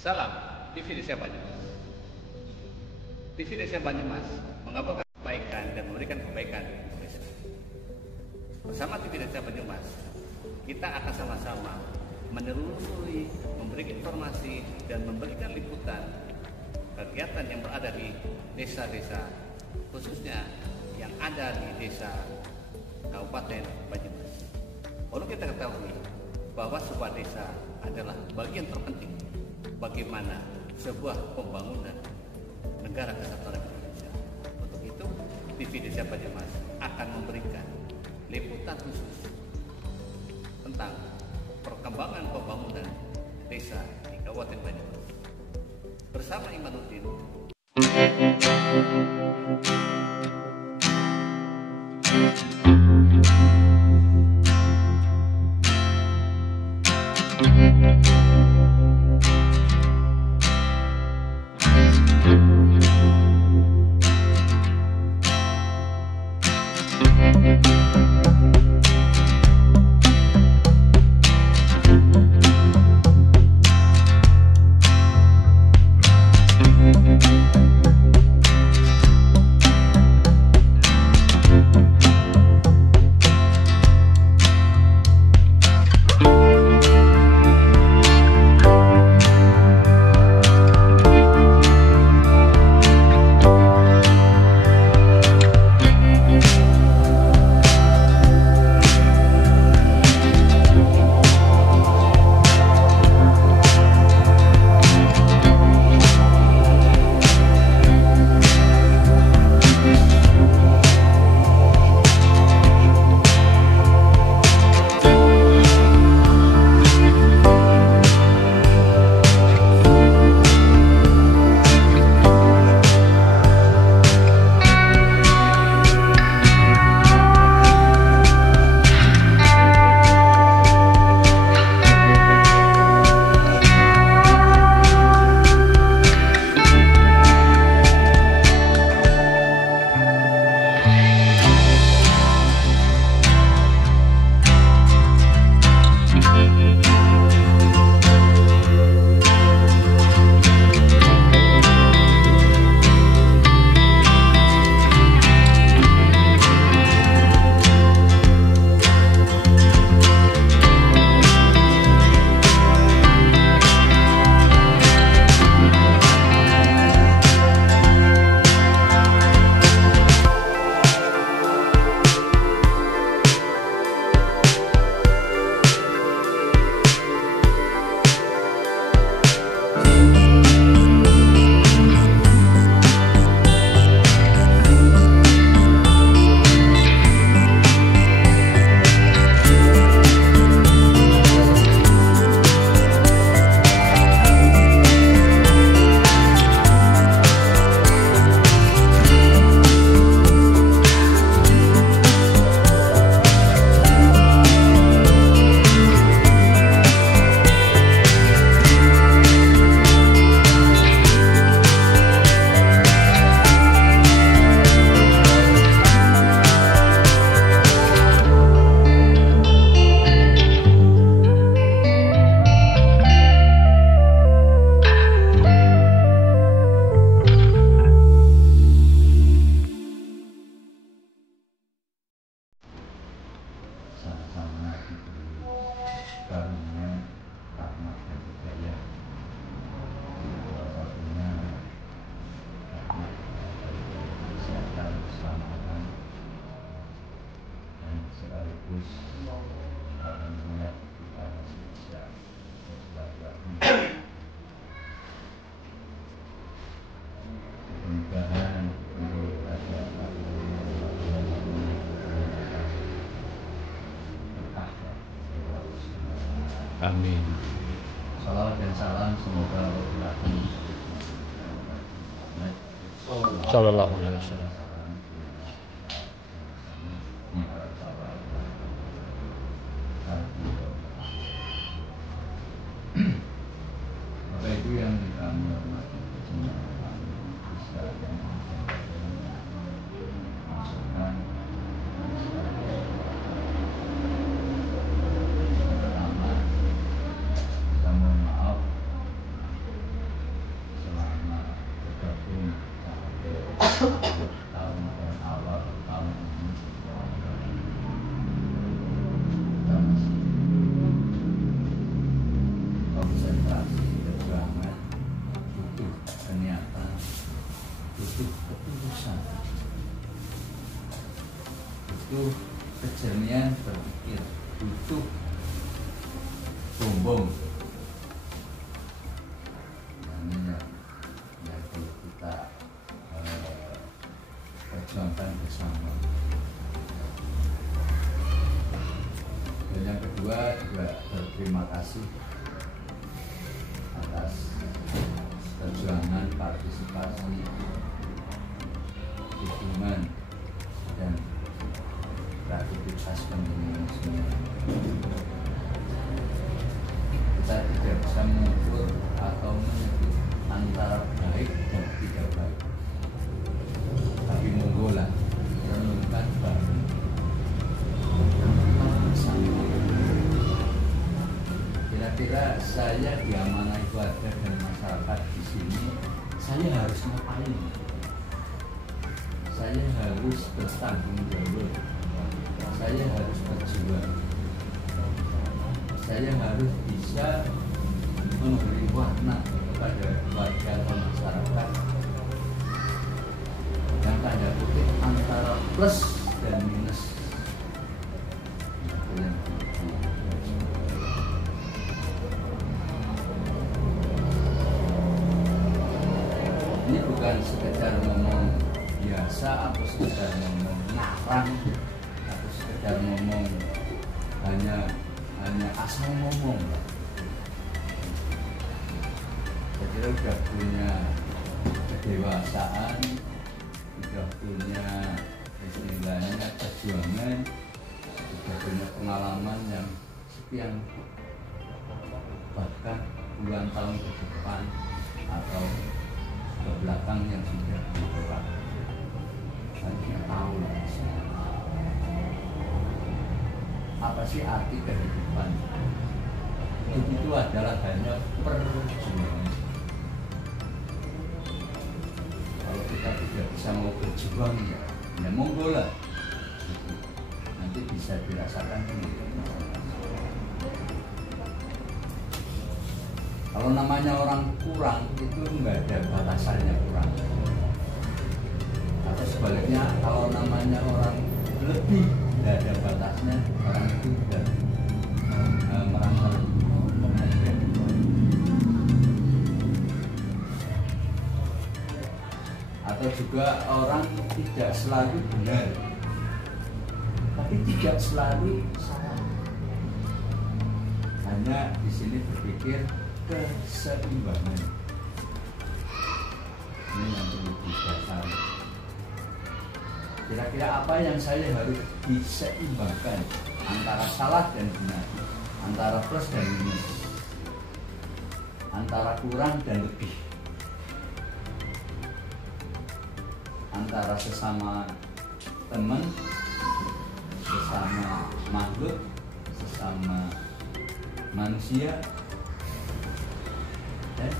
Salam TV Desa Banyumas. TV Desa Banyumas mengabarkan kebaikan dan memberikan kebaikan di Indonesia. Bersama TV Desa Banyumas, kita akan sama-sama menelusuri, memberi informasi dan memberikan liputan kegiatan yang berada di desa-desa, khususnya yang ada di desa Kabupaten Banyumas. Perlu kita ketahui bahwa sebuah desa adalah bagian terpenting bagaimana sebuah pembangunan negara kesatuan Republik Indonesia. Untuk itu, TV Desa Banyumas akan memberikan liputan khusus tentang perkembangan pembangunan desa di Kabupaten Banyumas. Bersama Imanuddin. Amin. Salawat dan salam semoga Allah Sallallahu alaihi wasallam. Bapak Ibu yang kami hormati, bisa masukan pertama kita mohon maaf butuh kejernihan berpikir, butuh bom-bom. Namanya ya kalau kita perjuangkan bersama. Dan yang kedua juga berterima kasih atas perjuangan, partisipasi, dukungan dan kreativitas pendengar semua. Kita tidak bisa mengukur atau menyebut antara baik dan tidak baik, tapi monggo lah renungkan bareng bersama. Kira-kira saya diamanai keluarga dan masyarakat di sini, saya harus ngapain? Saya harus bertanggung jawab, saya harus berjuang, saya harus bisa memberi warna kepada warga atau masyarakat yang tanda kutip antara plus dan minus. Ini bukan sekedar ngomong biasa atau sekedar ngomong ngarang atau sekedar ngomong hanya asal ngomong. Saya kira sudah punya kedewasaan, sudah punya istilahnya perjuangan, sudah punya pengalaman yang sekian bahkan puluhan tahun ke depan atau ke belakang yang sudah bergerak. Kita tahu apa sih arti kehidupan. Hidup itu adalah hanya perjuangan. Kalau kita tidak bisa mau berjuang ya monggo lah, nanti bisa dirasakan sendiri. Kalau namanya orang kurang itu nggak ada batasannya kurang. Atau sebaliknya kalau namanya orang lebih nggak ada batasnya, orang itu sudah merasa lebih. Atau juga orang tidak selalu benar, tapi tidak selalu salah. Hanya di sini berpikir keseimbangan. Ini yang perlu didasar. Kira-kira apa yang saya harus diseimbangkan antara salah dan benar, antara plus dan minus, antara kurang dan lebih, antara sesama teman, sesama makhluk, sesama manusia, dan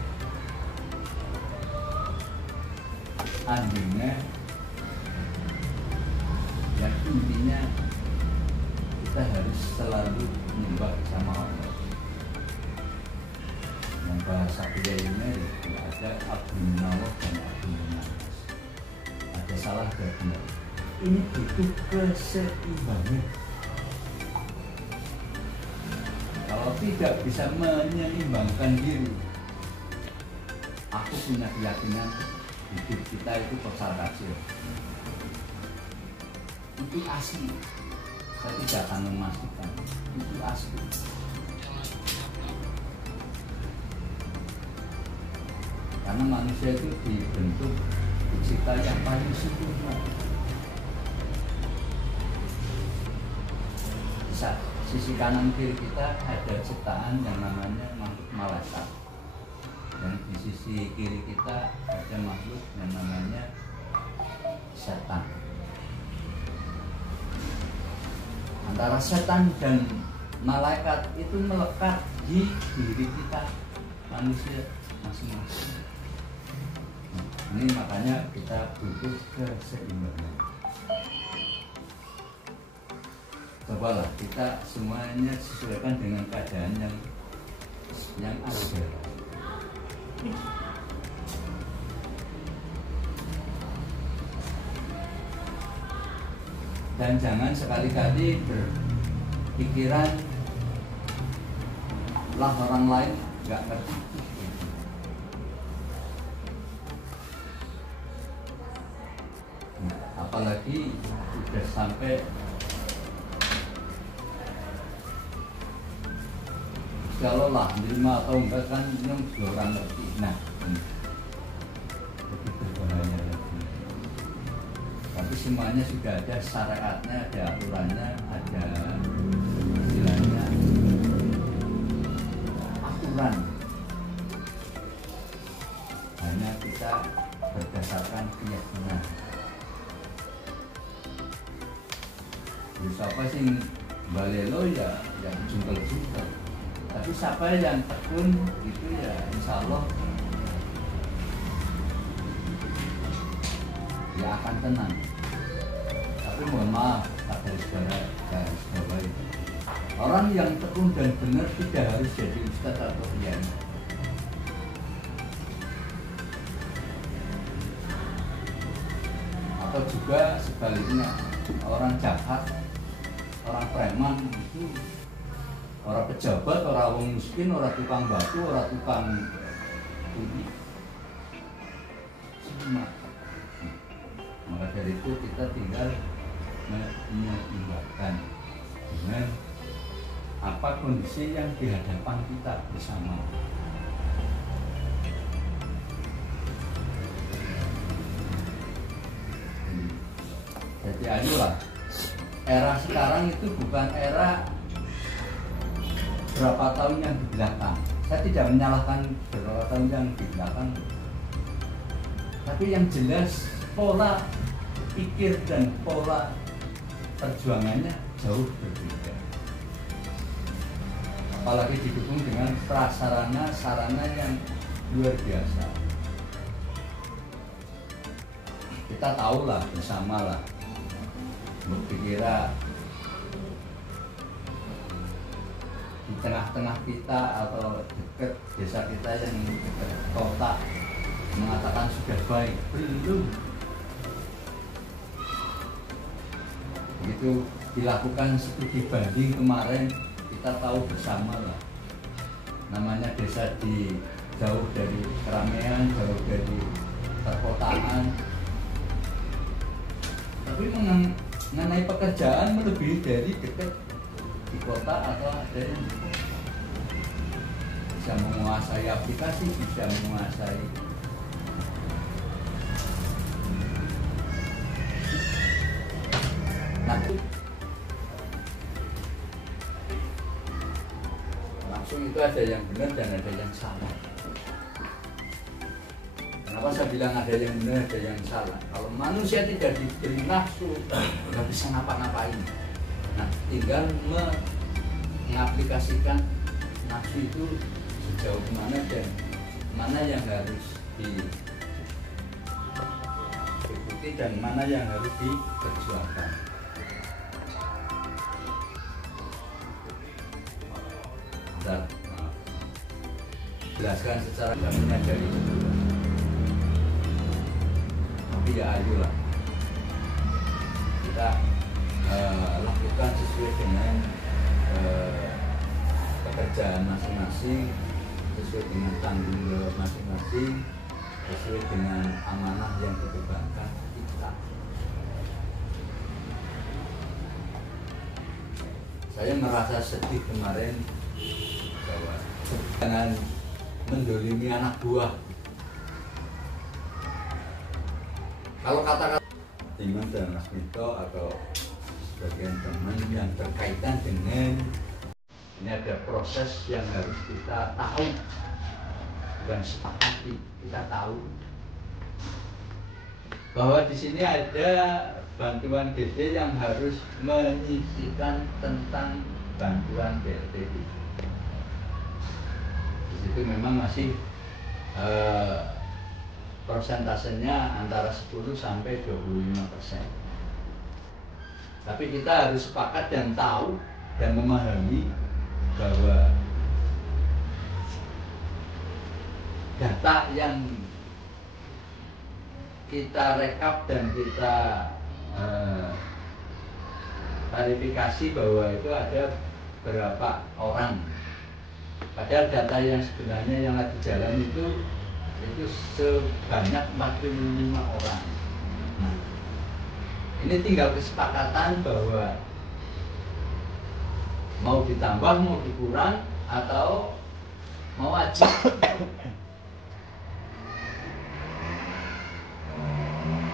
andainya yang intinya kita harus selalu menyembah sama Allah. Yang bahasa budayanya ada abdullah dan abdullah, ada salah dan benar. Ini butuh keseimbangan. Kalau tidak bisa menyeimbangkan diri, aku punya keyakinan hidup kita itu besar kecil. Itu asli. Saya tidak akan memastikan. Itu asli. Karena manusia itu dibentuk cipta yang paling sempurna. Sisi kanan kiri kita ada ciptaan yang namanya makhluk malaikat, dan di sisi kiri kita ada makhluk yang namanya setan. Antara setan dan malaikat itu melekat di diri kita manusia masing-masing. Ini makanya kita butuh keseimbangan. Cobalah kita semuanya sesuaikan dengan keadaan yang ada. Dan jangan sekali-kali berpikiran lah orang lain nggak ngerti. Nah, apalagi sudah sampai kalau lah nerima atau enggak kan ini juga orang ngerti. Nah, lebih berbahaya lagi. Tapi semuanya sudah ada syariatnya, ada aturannya, ada istilahnya aturan. Hanya kita berdasarkan keyakinan. Siapa sih balelo ya yang jungkel-jungkel. Tapi siapa yang tekun itu ya insya Allah ya akan tenang. Tapi mohon maaf, garis bawah itu. Orang yang tekun dan benar tidak harus jadi ustadz atau kiai. Atau juga sebaliknya, orang jahat, orang preman itu orang pejabat, orang wong miskin, orang tukang batu, orang tukang bumi semua. Maka dari itu kita tinggal menyeimbangkan dengan apa kondisi yang di hadapan kita bersama. Jadi ayolah, era sekarang itu bukan era berapa tahun yang di belakang. Saya tidak menyalahkan berapa tahun yang di belakang, tapi yang jelas pola pikir dan pola perjuangannya jauh berbeda. Apalagi didukung dengan prasarana-sarana yang luar biasa. Kita tahulah bersama lah, berpikirlah di tengah-tengah kita atau dekat desa kita yang dekat kota mengatakan sudah baik, belum. Begitu dilakukan studi banding kemarin, kita tahu bersama lah, namanya desa di jauh dari keramaian, jauh dari perkotaan, tapi mengenai pekerjaan melebihi dari dekat di kota atau ada yang bisa menguasai aplikasi, bisa menguasai langsung itu ada yang benar dan ada yang salah. Kenapa saya bilang ada yang benar, ada yang salah? Kalau manusia tidak diberi nafsu, nggak bisa ngapa-ngapain. Nah, tinggal mengaplikasikan nafsu itu sejauh mana dan mana yang harus diikuti dan mana yang harus diperjuangkan. Bentar, jelaskan secara gambarnya dari itu. Tapi ya ayolah kita lakukan sesuai dengan pekerjaan masing-masing, sesuai dengan tanggung jawab masing-masing, sesuai dengan amanah yang dibebankan kita. Saya merasa sedih kemarin bahwa jangan mendolimi anak buah. Kalau kata-kata Dimas dan Mas Mito atau sebagian teman yang berkaitan dengan ini ada proses yang harus kita tahu, bukan sepakati, kita tahu bahwa di sini ada bantuan GD yang harus menyisikan tentang bantuan BLT. Di situ memang masih persentasenya antara 10 sampai 25%. Tapi kita harus sepakat dan tahu dan memahami bahwa data yang kita rekap dan kita klarifikasi bahwa itu ada berapa orang. Padahal data yang sebenarnya yang lagi jalan itu sebanyak 45 orang. Nah, ini tinggal kesepakatan bahwa mau ditambah, mau dikurang, atau mau aja.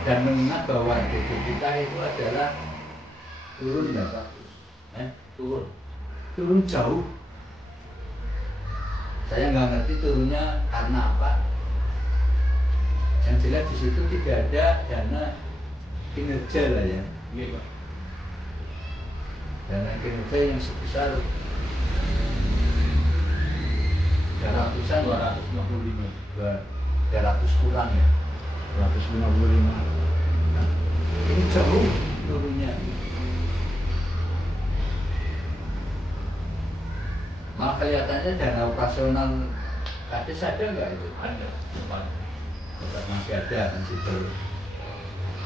Dan mengingat bahwa DP kita itu adalah turun ya Pak, turun jauh. Saya nggak ngerti turunnya karena apa. Yang jelas di situ tidak ada dana kinerja lah ya. Iya, Pak. Dana kinerja yang sebesar 300-an, 255. 300 kurang ya, 255. nah, ini jauh turunnya. Malah kelihatannya dana operasional kades ada nggak itu? Ada, Pak. Tetap masih ada kan situ.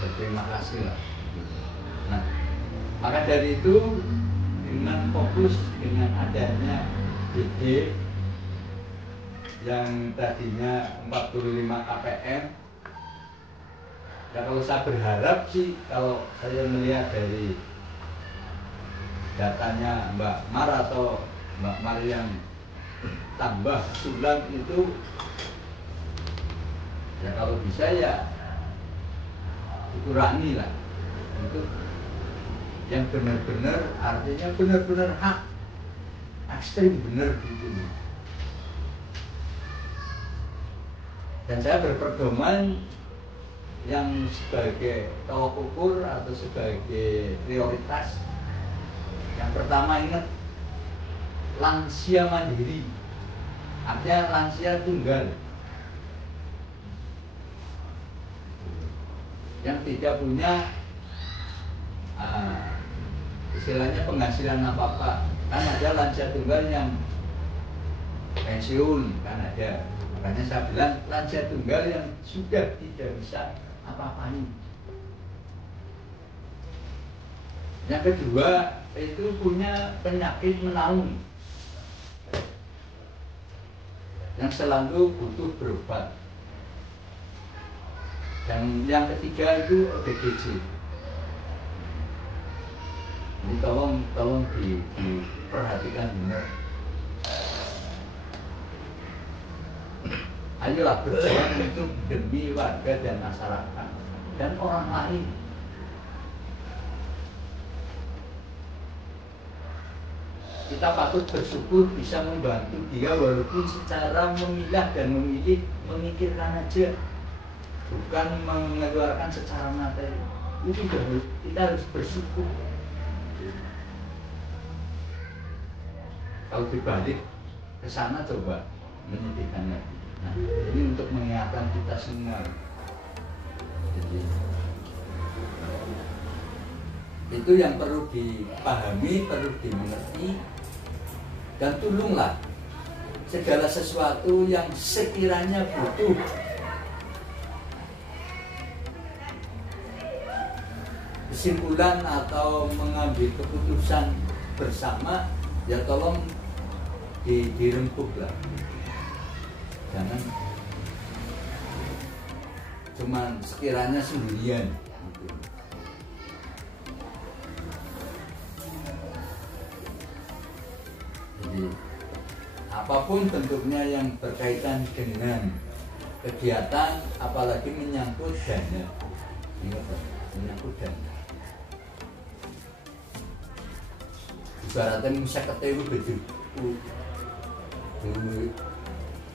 Berterima kasih lah. Nah, maka dari itu dengan fokus dengan adanya DD yang tadinya 45 KPM, ya kalau saya berharap sih, kalau saya melihat dari datanya Mbak Mar atau Mbak Mar yang tambah sulam itu, ya kalau bisa ya dikurangi lah untuk yang benar-benar, artinya benar-benar hak ekstrim benar gitu. Dan saya berpedoman yang sebagai tolak ukur atau sebagai prioritas, yang pertama ingat lansia mandiri, artinya lansia tunggal yang tidak punya istilahnya penghasilan apa-apa. Kan ada lansia tunggal yang pensiun, kan ada. Makanya saya bilang lansia tunggal yang sudah tidak bisa apa-apain. Yang kedua itu punya penyakit menaun yang selalu butuh berobat. Dan yang ketiga itu ODGJ. Ini tolong diperhatikan benar. Ayolah berjuang untuk demi warga dan masyarakat dan orang lain. Kita patut bersyukur bisa membantu dia walaupun secara memilah dan memilih memikirkan aja, bukan mengeluarkan secara materi. Itu kita harus bersyukur. Kalau dibalik ke sana coba menyedihkan lagi. Nah, ini untuk mengingatkan kita semua. Jadi, itu yang perlu dipahami, perlu dimengerti, dan tolonglah segala sesuatu yang sekiranya butuh kesimpulan atau mengambil keputusan bersama, ya tolong dirembuk lah. Jangan cuman sekiranya sendirian gitu. Jadi apapun bentuknya yang berkaitan dengan kegiatan, apalagi menyangkut dana, menyangkut dana. Ibaratnya bisa ketemu begitu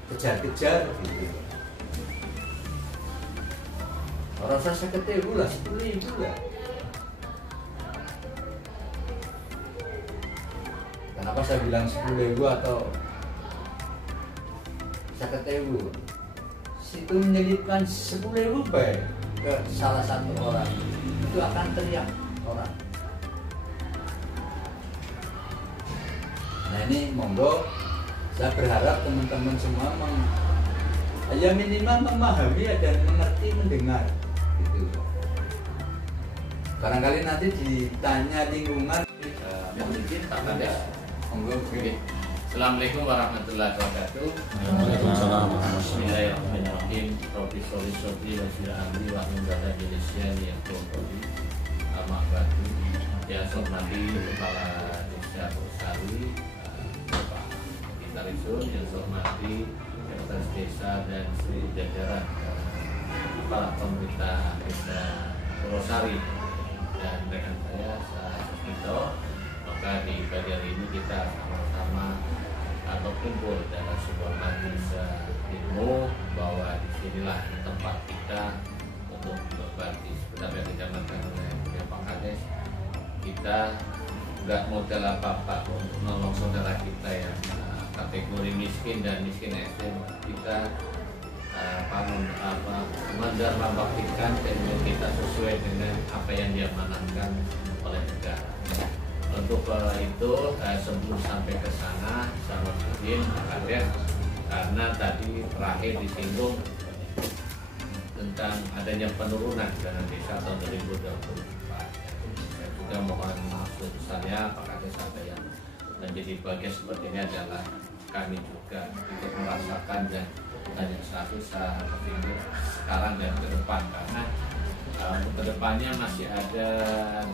kejar-kejar gitu. Orang saya ketemu lah 10.000 lah. Kenapa saya bilang 10.000 atau saya ketemu? Situ menyelipkan 10.000 baik ke salah satu orang, itu akan teriak orang. Nah ini monggo, saya berharap teman-teman semua ya minimal memahami dan mengerti, mendengar gitu. Barangkali nanti ditanya lingkungan Mohon izin Pak Kades. Monggo. Assalamualaikum warahmatullahi wabarakatuh. Waalaikumsalam. Bismillahirrahmanirrahim. Rabbi sholli sholli wa sila amri wa min ba'da jilisiani yang kongkoli Amak Batu. Yang saya hormati Kepala Desa Porsari Bapak Kita Rizun. Yang saya hormati Sekretaris Desa dan seluruh jajaran kepala pemerintah Desa Porsari dan rekan saya Sukito. Maka di pagi hari ini kita sama-sama atau kumpul dalam sebuah majelis ilmu bahwa disinilah tempat kita untuk berbagi. Seperti yang dijabarkan oleh Pak Kades, kita nggak modal apa-apa untuk menolong saudara kita yang kategori miskin dan miskin ekstrem. Kita membaktikan ilmu kita sesuai dengan apa yang diamanatkan oleh negara. Untuk itu sebelum sampai ke sana, saya mohon izin Pak Kades, karena tadi terakhir disinggung tentang adanya penurunan dana desa tahun 2024. Saya juga mohon maaf sebesarnya Pak Kades, ada yang menjadi bagian seperti ini adalah kami juga ikut merasakan dan hanya satu saya berpikir sekarang dan ke depan, karena untuk kedepannya masih ada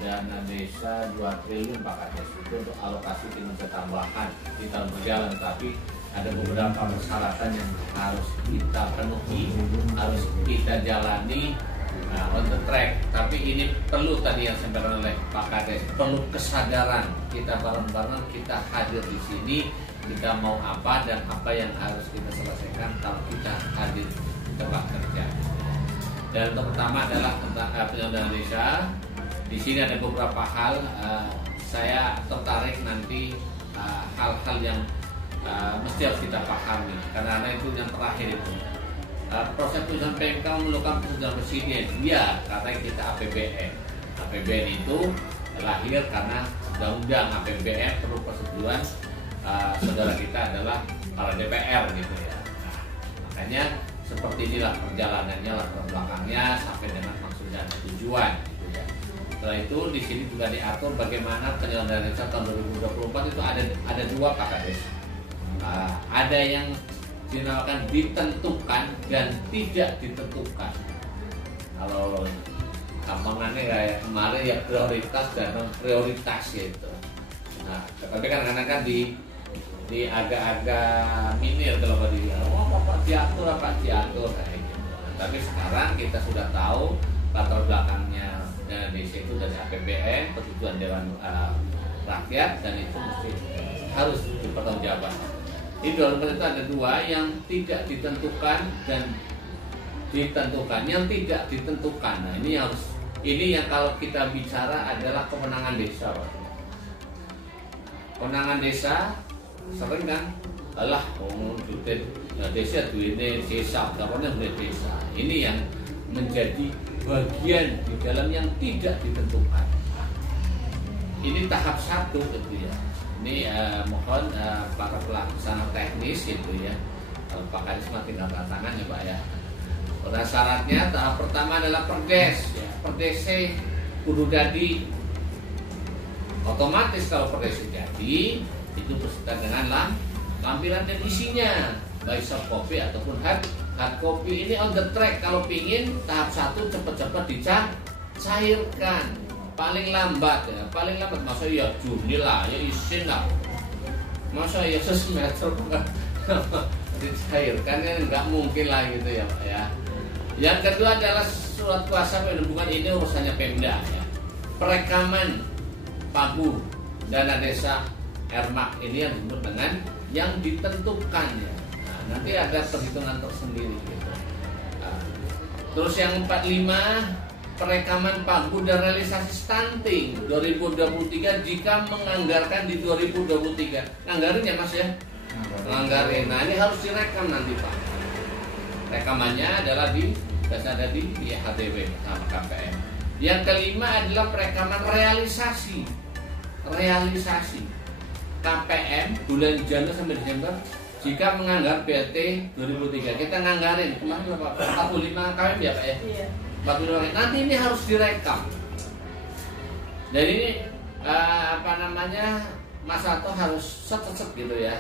dana desa 2 triliun Pak Kades itu untuk alokasi kinerja tambahan di tahun berjalan, tapi ada beberapa persyaratan yang harus kita penuhi, harus kita jalani on the track. Tapi ini perlu tadi yang disampaikan oleh Pak Kades, perlu kesadaran kita bareng-bareng, kita hadir di sini, kita mau apa dan apa yang harus kita selesaikan kalau kita hadir di tempat kerja. Dan untuk pertama adalah tentang penyelenggaraan desa. Di sini ada beberapa hal. Saya tertarik nanti hal-hal yang mesti harus kita pahami, karena itu yang terakhir itu. Proses penyusunan PMK memerlukan persetujuan presiden. Ya, karena kita APBN. APBN itu lahir karena undang-undang APBN perlu persetujuan saudara kita adalah para DPR gitu ya. Nah, makanya seperti inilah perjalanannya, latar belakangnya sampai dengan maksud dan tujuan gitu ya. Setelah itu di sini juga diatur bagaimana penyelenggaraan desa tahun 2024 itu ada 2 Pak Kades. Ada yang dinamakan ditentukan dan tidak ditentukan. Kalau gampangannya kayak kemarin ya prioritas dan non prioritas gitu. Nah, tapi kan kadang-kadang di agak-agak minir kalau diatur kayak gitu. Tapi sekarang kita sudah tahu latar belakangnya dana desa itu dari APBN, persetujuan Dewan Rakyat, dan itu mesti harus dipertanggungjawabkan. Di dalam itu ada 2 yang tidak ditentukan dan ditentukan. Yang tidak ditentukan, nah ini yang kalau kita bicara adalah kemenangan desa, Pak. Kemenangan desa sering kan alah desa duitnya desa, kapannya boleh desa. Ini yang menjadi bagian di dalam yang tidak ditentukan. Ini tahap 1 gitu ya. Ini mohon para pelaksana teknis gitu ya, Pak Kades tinggal tanda tangan ya Pak ya. Pada syaratnya tahap pertama adalah perdes ya. Perdesnya kudu dadi. Otomatis kalau perdes jadi itu berserta dengan lampiran dan isinya, baik soft copy ataupun hard copy. Ini on the track. Kalau pingin tahap 1 cepat-cepat dicairkan, paling lambat masa ya Juni lah, ya isin lah, masa ya semeter dicairkan kan nggak mungkin lah gitu ya Pak ya. Yang kedua adalah surat kuasa penghubungan, ini urusannya Pemda ya. Perekaman pagu dana desa Ermak ini yang disebut dengan yang ditentukan ya. Nah, nanti ada perhitungan tersendiri gitu. Terus yang 45, perekaman pagu dan realisasi stunting 2023 jika menganggarkan di 2023. Nganggarin ya Mas ya? Nganggarin. Nah, ini harus direkam nanti Pak. Rekamannya adalah ada di HTW sama KPM. Yang kelima adalah perekaman realisasi. KPM bulan Januari sampai Desember jika menganggar BLT 2003. Kita nganggarin kemarin berapa? 45 KM ya Pak ya? Iya. 45. Nanti ini harus direkam. Dan ini Mas Ato harus set gitu ya.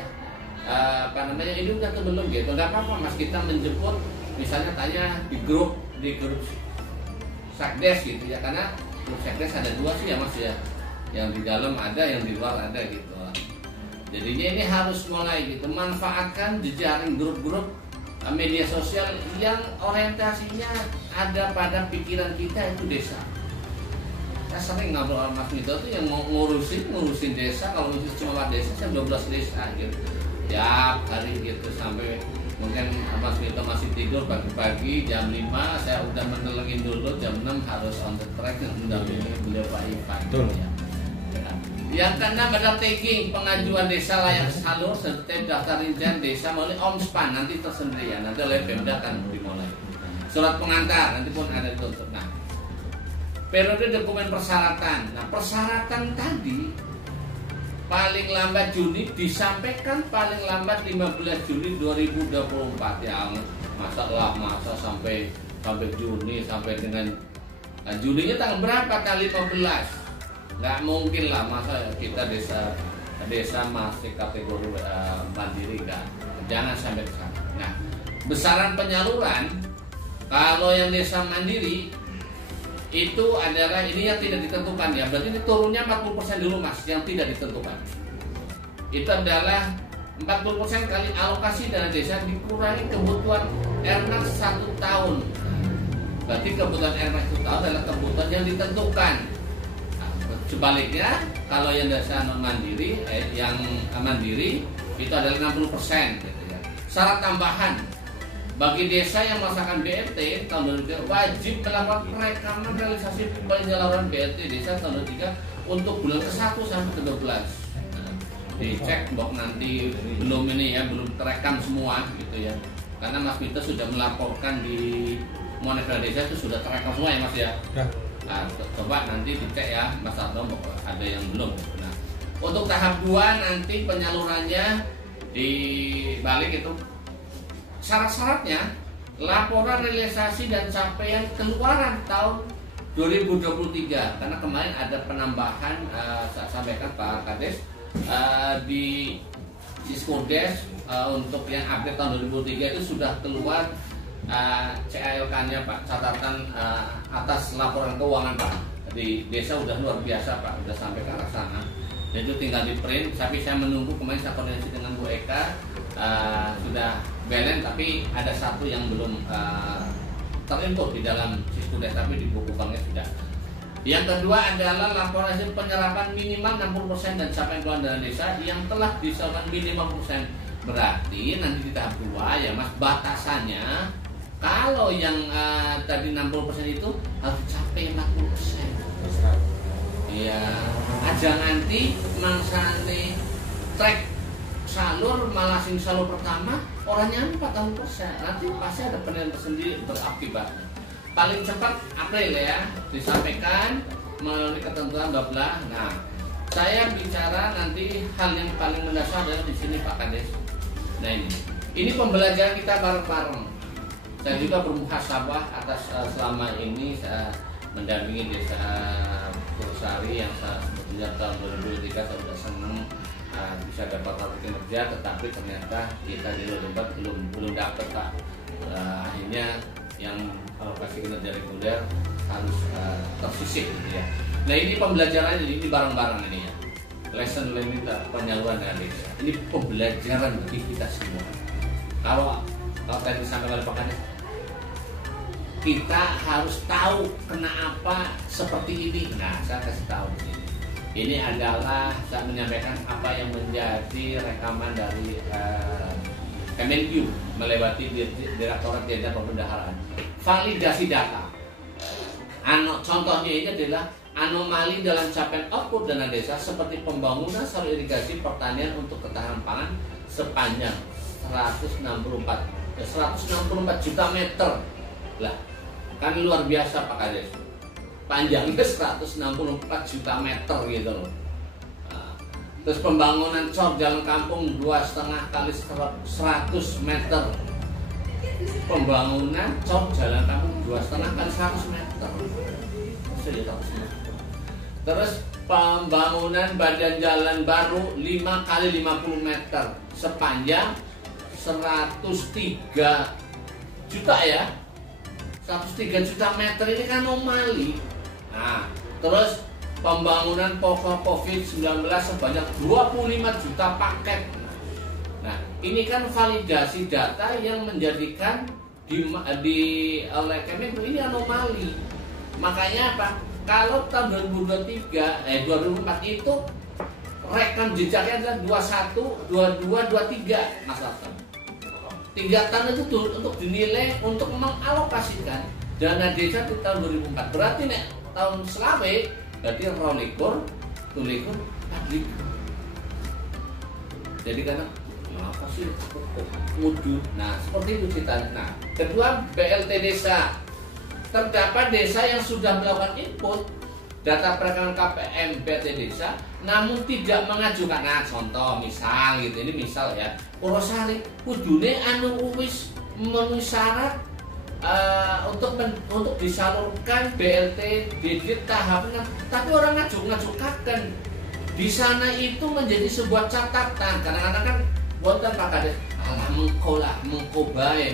Ini udah atau belum gitu. Nggak apa-apa Mas, kita menjemput, misalnya tanya di grup Sekdes gitu ya, karena grup Sekdes ada 2 sih ya Mas ya, yang di dalam ada, yang di luar ada gitu. Jadinya ini harus mulai gitu, manfaatkan jejaring grup-grup media sosial yang orientasinya ada pada pikiran kita itu desa. Saya sering ngobrol sama Mas Mito tuh yang mau ngurusin desa, kalau ngurusin cuma desa, saya 12 desa gitu. Tiap hari gitu, sampai mungkin Mas Mito masih tidur pagi-pagi jam 5, saya udah menelengin dulu, jam 6 harus on the track dan mendampingi beliau Pak Ivan. Ya. Yang keenam adalah tagging pengajuan desa layak salur serta daftar rincian desa melalui Omspan, nanti tersendiri ya, nanti oleh Pemda akan dimulai. Surat pengantar nanti pun ada ditutup. Nah, periode dokumen persyaratan. Nah, persyaratan tadi paling lambat Juni disampaikan paling lambat 15 Juni 2024 ya. Masa sampai Juni, sampai dengan Juninya tanggal berapa? Tanggal 15. Nggak mungkin lah masa kita desa masih kategori mandiri, kan? Jangan sampai ke sana. Nah, besaran penyaluran kalau yang desa mandiri itu adalah ini yang tidak ditentukan ya, berarti ini turunnya 40% dulu Mas, yang tidak ditentukan. Itu adalah 40% kali alokasi dana desa dikurangi kebutuhan Ernak 1 tahun. Berarti kebutuhan Ernak 1 tahun adalah kebutuhan yang ditentukan. Sebaliknya, kalau yang desa non mandiri, yang mandiri itu adalah 60% gitu ya. Syarat tambahan bagi desa yang melaksanakan BLT tahun 2023 wajib melakukan rekaman realisasi penyaluran BLT desa tahun 2023 untuk bulan ke-1 sampai ke-12. Nah, dicek bahwa nanti belum terekam semua gitu ya. Karena Mas Mito sudah melaporkan di Moneter Desa itu sudah terekam semua ya Mas ya. Nah, coba nanti dicek ya Mas Ato, ada yang belum. Nah, untuk tahap 2 nanti penyalurannya dibalik itu syarat-syaratnya laporan realisasi dan capaian keluaran tahun 2023, karena kemarin ada penambahan saya sampaikan Pak Kades di Siskodes untuk yang update tahun 2023 itu sudah keluar CALK-nya Pak, catatan atas laporan keuangan Pak di desa udah luar biasa Pak, udah sampai ke arah sana. Dan itu tinggal di print, tapi saya menunggu, kemarin saya koordinasi dengan Bu Eka sudah balance, tapi ada satu yang belum terinput di dalam Siskodes, tapi di buku banknya sudah. Yang kedua adalah laporan hasil penyerapan minimal 60% dan capaian keuangan dana desa yang telah disalurkan minimal %. Berarti nanti di tahap 2 ya Mas, batasannya kalau yang tadi 60% itu harus capai 40%. Iya, aja nanti mangsane track salur malah sing salur pertama orangnya 40%. Nanti pasti ada penilaian tersendiri berakibatnya. Paling cepat April ya, disampaikan melalui ketentuan bla. Nah, saya bicara nanti hal yang paling mendasar adalah di sini Pak Kades. Nah ini pembelajaran kita bareng-bareng. Saya juga bermuhasabah atas selama ini saya mendampingi desa Pursari yang sebetulnya tahun 2003 saya sudah senang bisa dapat kartu kinerja, tetapi ternyata kita di Lembat belum dapat Pak. Akhirnya yang alokasi kinerja reguler harus tersisih gitu ya. Nah ini pembelajaran ini bareng-bareng ini ya. Lesson learning penyaluran dana desa. Ini pembelajaran bagi kita semua. Kalau tadi disampaikan oleh Pak Kades, kita harus tahu kenapa seperti ini. Nah, saya kasih tahu di sini. Ini adalah saya menyampaikan apa yang menjadi rekaman dari Kemenq melewati Direktorat Jenderal Pembendaharaan. Validasi data. Contohnya ini adalah anomali dalam capaian output dana desa seperti pembangunan salur irigasi pertanian untuk ketahanan pangan sepanjang 164 juta meter. Lah, kan luar biasa Pak Kades. Panjangnya 164 juta meter gitu loh. Nah, terus pembangunan cor jalan kampung 2,5 kali 100 meter. Pembangunan cor jalan kampung 2,5 kali 100 meter. Terus pembangunan badan jalan baru 5 kali 50 meter sepanjang 103 juta ya. 103 juta meter ini kan anomali. Nah, terus pembangunan pokok COVID-19 sebanyak 25 juta paket. Nah, ini kan validasi data yang menjadikan oleh Kemenlu ini anomali. Makanya apa? Kalau tahun 2024 itu rekam jejaknya adalah 21, 22, 23 Mas Artan. 3 tahun itu untuk dinilai untuk mengalokasikan dana desa di tahun 2004. Berarti nek tahun selawe berarti rolikur, tulikur, publik. Jadi karena apa sih mudu? Nah seperti itu ceritanya. Nah kedua BLT desa, terdapat desa yang sudah melakukan input data perekaman KPM BLT desa, namun tidak mengajukan. Nah contoh misal gitu, ini misal ya, Purwosari kudune anu wis memenuhi syarat untuk disalurkan BLT digit tahapan, tapi orang ngajukaken di sana itu menjadi sebuah catatan. Kadang-kadang kan wonten Pak Kades, alah mengkobai.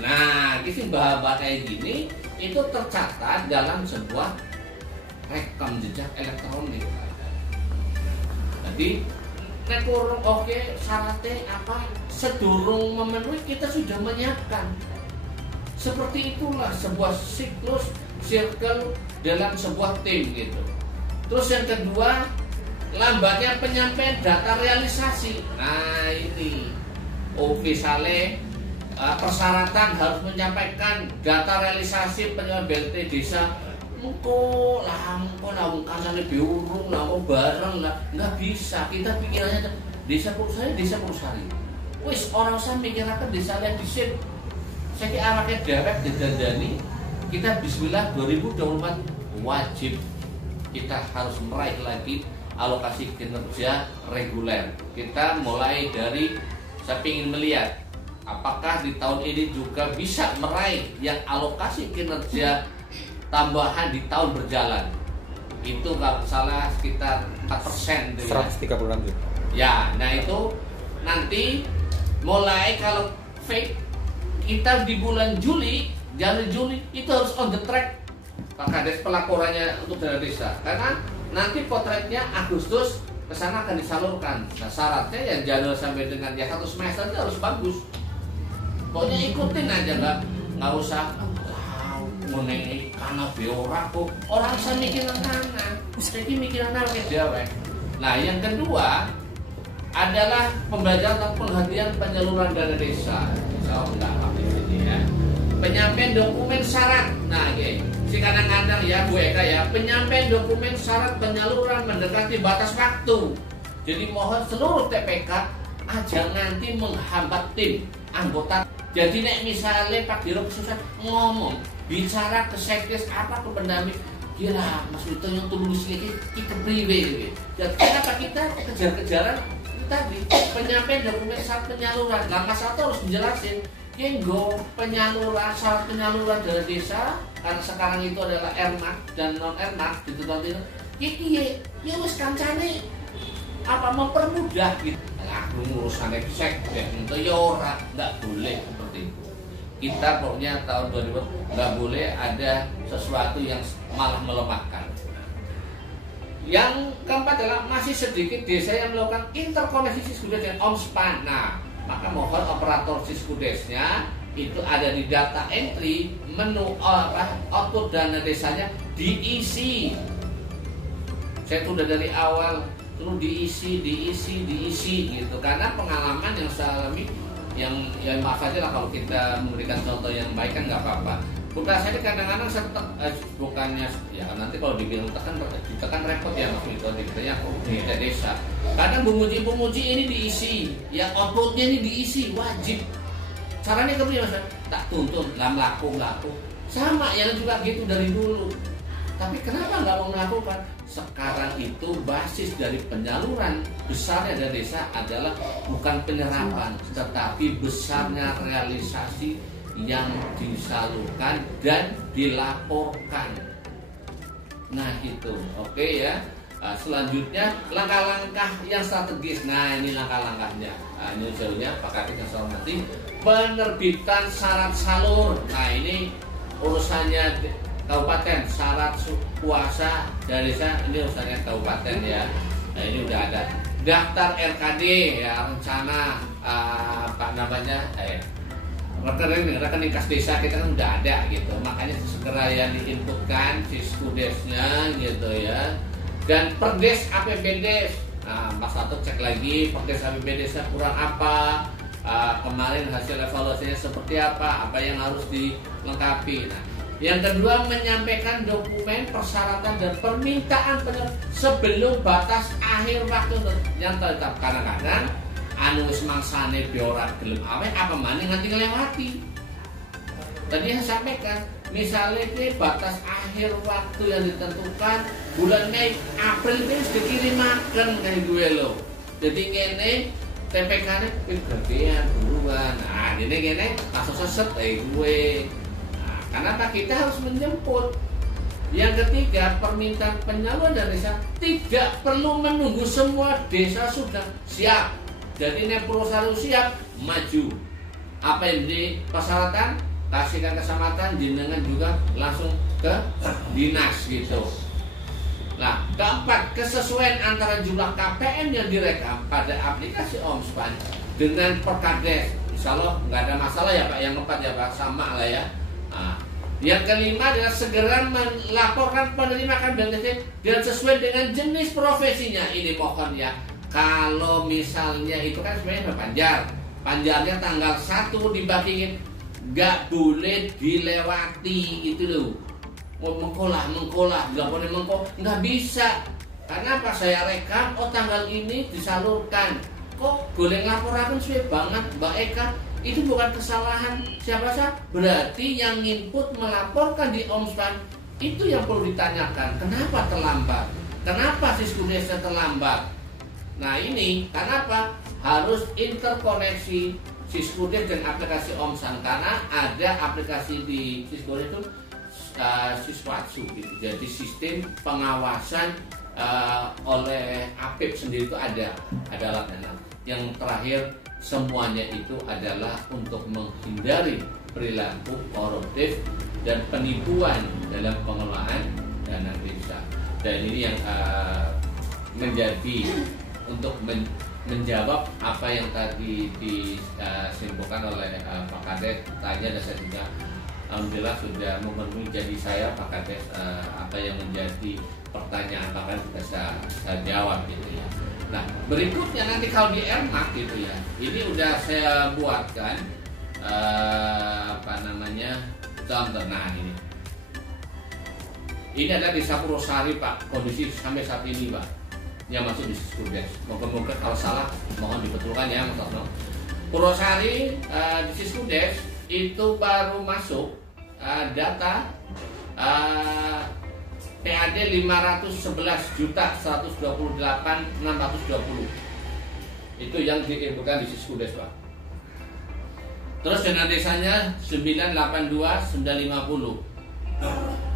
Nah, kisi bahasa kayak gini itu tercatat dalam sebuah rekam jejak elektronik. Jadi nek kurang oke syaratnya apa, sedurung memenuhi kita sudah menyiapkan. Seperti itulah sebuah siklus circle dalam sebuah tim gitu. Terus yang kedua, lambatnya penyampaian data realisasi. Nah ini misalnya persyaratan harus menyampaikan data realisasi penyampaian BLT desa. Mengko wong kancane biurung lah, kok bareng lah, nggak bisa. Kita pikirannya desa Purwosari. Wis orang usah mikiraken desa lihat disip. Saiki awake dhewek didandani, kita bismillah 2024 wajib kita harus meraih lagi alokasi kinerja reguler. Kita mulai dari, saya ingin melihat apakah di tahun ini juga bisa meraih yang alokasi kinerja tambahan di tahun berjalan. Itu kalau salah sekitar 4% 136 juta. Ya, nah itu nanti mulai kalau fake kita di bulan Januari Juli itu harus on the track Pak Kades pelaporannya untuk dana desa, karena nanti potretnya Agustus ke sana akan disalurkan. Nah syaratnya ya Januari sampai dengan ya 1 semester itu harus bagus. Pokoknya ikutin aja, nggak usah mengenai karena beora kok orang bisa mikiran kanan, jadi mikiran apa dia. Nah yang kedua adalah pembelajaran atau penghentian penyaluran dana desa. Ya. Penyampaian dokumen syarat. Nah, si kadang-kadang ya Bu Eka ya, penyampaian dokumen syarat penyaluran mendekati batas waktu. Jadi mohon seluruh TPK aja nanti menghambat tim anggota. Jadi nek misalnya Pak Diro kesusahan ngomong, bicara ke sekdes apa ke pendamping, kira Mas Wito yang tulis lagi kita priwe. Jadi kenapa kita kejar-kejaran tadi penyampaian dokumen syarat penyaluran. Nah Mas Ato harus menjelaskan Kenggo penyaluran syarat penyaluran dana desa, karena sekarang itu adalah RMAK dan non RMAK gitu tadi. Ya wis kancane apa mempermudah gitu. Lah urusannya sekdes itu ya ora, enggak boleh seperti itu. Kita pokoknya tahun 2000 enggak boleh ada sesuatu yang malah melemahkan. Yang keempat adalah masih sedikit desa yang melakukan interkoneksi Siskudes dengan OMSPAN. Nah, maka mohon operator Siskudesnya itu ada di data entry menu output dana desanya diisi. Saya sudah dari awal terus diisi gitu, karena pengalaman yang saya alami yang maaf aja lah kalau kita memberikan contoh yang baik kan nggak apa-apa. Bukan saya kadang-kadang bukannya ya nanti kalau dibilang ditekan repot ya Mas Wito dikitanya di desa. Kadang pemuji ini diisi, ya outputnya ini diisi wajib. Caranya kemudian Mas, tak tuntun, laku sama yang juga gitu dari dulu. Tapi kenapa nggak mau melakukan? Sekarang itu basis dari penyaluran besarnya dari desa adalah bukan penyerapan, tetapi besarnya realisasi yang disalurkan dan dilaporkan. Nah itu, oke ya. Selanjutnya langkah-langkah yang strategis. Nah ini langkah-langkahnya. Ini jauhnya Pak Kadis yang saya hormati. Penerbitan syarat salur. Nah ini urusannya kabupaten, syarat puasa dari desa ini urusannya kabupaten ya. Nah ini udah ada daftar RKD ya, rencana rekening kas desa kita kan udah ada gitu. Makanya segera yang diinputkan Siskudesnya gitu ya. Dan perdes APBD. Nah, Mas Lato cek lagi perdes APBD kurang apa, kemarin hasil evaluasinya seperti apa yang harus dilengkapi. Nah, yang kedua menyampaikan dokumen persyaratan dan permintaan sebelum batas akhir waktu yang tetap. Kadang-kadang anu semangsane biorat gelem awe apa maning nanti ngelewati. Tadi saya sampaikan, misalnya ke batas akhir waktu yang ditentukan bulan Mei, April ini sudah dikirimakan kayak gue loh. Jadi gini TPK-nya bergantian buruan. Nah ini gini langsung seset kayak gue. Nah, kenapa kita harus menjemput? Yang ketiga, permintaan penyaluran dari desa tidak perlu menunggu semua desa sudah siap. Jadi Purwosari siap, maju. Apa yang menjadi persyaratan? Kasihkan kecamatan, jenengan juga langsung ke dinas gitu. Nah, keempat, kesesuaian antara jumlah KPM yang direkam pada aplikasi Omspan dengan Perkades. Insya Allah nggak ada masalah ya Pak. Yang keempat ya Pak, sama lah ya. Nah, yang kelima adalah segera melaporkan penerima KPM dan sesuai dengan jenis profesinya. Ini mohon ya. Kalau misalnya itu kan sebenarnya panjarnya tanggal 1 dibagiin, nggak boleh dilewati itu loh. Mengkolah, nggak bisa. Karena apa? Saya rekam, tanggal ini disalurkan. Kok boleh ngelaporakan sih banget Mbak Eka? Itu bukan kesalahan siapa saja. Berarti yang input melaporkan di Omspan itu yang perlu ditanyakan. Kenapa terlambat? Kenapa Siskudesnya terlambat? Nah ini kenapa harus interkoneksi Siskudes dan aplikasi Omsan, karena ada aplikasi di Siskudes itu Siswatsu gitu. Jadi sistem pengawasan oleh APIP sendiri itu ada alatnya. Yang terakhir semuanya itu adalah untuk menghindari perilaku koruptif dan penipuan dalam pengelolaan dana desa. Dan ini yang menjadi untuk menjawab apa yang tadi disimpulkan oleh Pak Kadis tanya, dan saya juga alhamdulillah sudah memenuhi janji saya Pak Kadis, apa yang menjadi pertanyaan Pak Kadis sudah saya jawab gitu ya. Nah berikutnya nanti kalau di Ermak gitu ya, ini udah saya buatkan contoh. Nah ini adalah Desa Purwosari Pak, kondisi sampai saat ini Pak yang masuk di Siskudes. Moga-moga kalau salah mohon dibetulkan ya Mas Osno. Purwosari di Siskudes itu baru masuk data PAD 511.128.620. Itu yang diinputkan di Siskudes Pak. Terus dana desanya 982.950.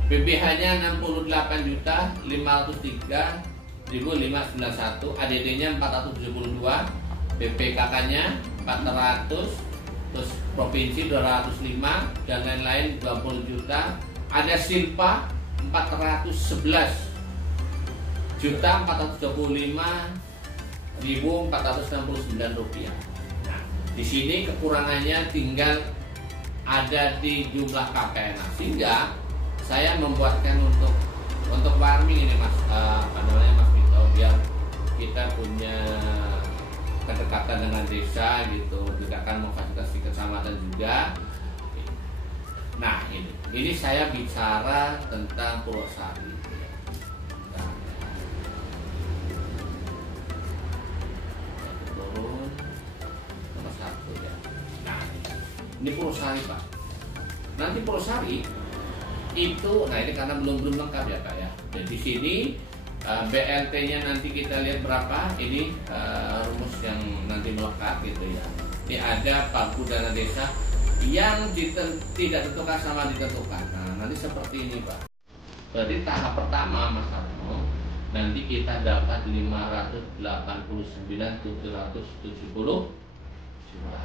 BBH-nya 68.503.591, ADD-nya 472, BPKK-nya 400, terus provinsi 205 dan lain-lain 20 juta. Ada Silpa 411.425.469 rupiah. Nah, di sini kekurangannya tinggal ada di jumlah KPM, sehingga saya membuatkan untuk farming ini Mas, Mas Vito, biar kita punya kedekatan dengan desa gitu, juga akan memfasilitasi kecamatan juga. Nah ini saya bicara tentang Purwosari. Turun nomor 1 ya. Nah ini Purwosari Pak. Nanti Purwosari itu, nah ini karena belum lengkap ya Pak ya. Dan di sini BLT-nya nanti kita lihat berapa. Ini rumus yang nanti melekat gitu ya. Ini ada pagu dana desa yang tidak ditentukan sama ditentukan. Nah nanti seperti ini Pak. Berarti tahap pertama Mas Arno, nanti kita dapat 589.770 juta.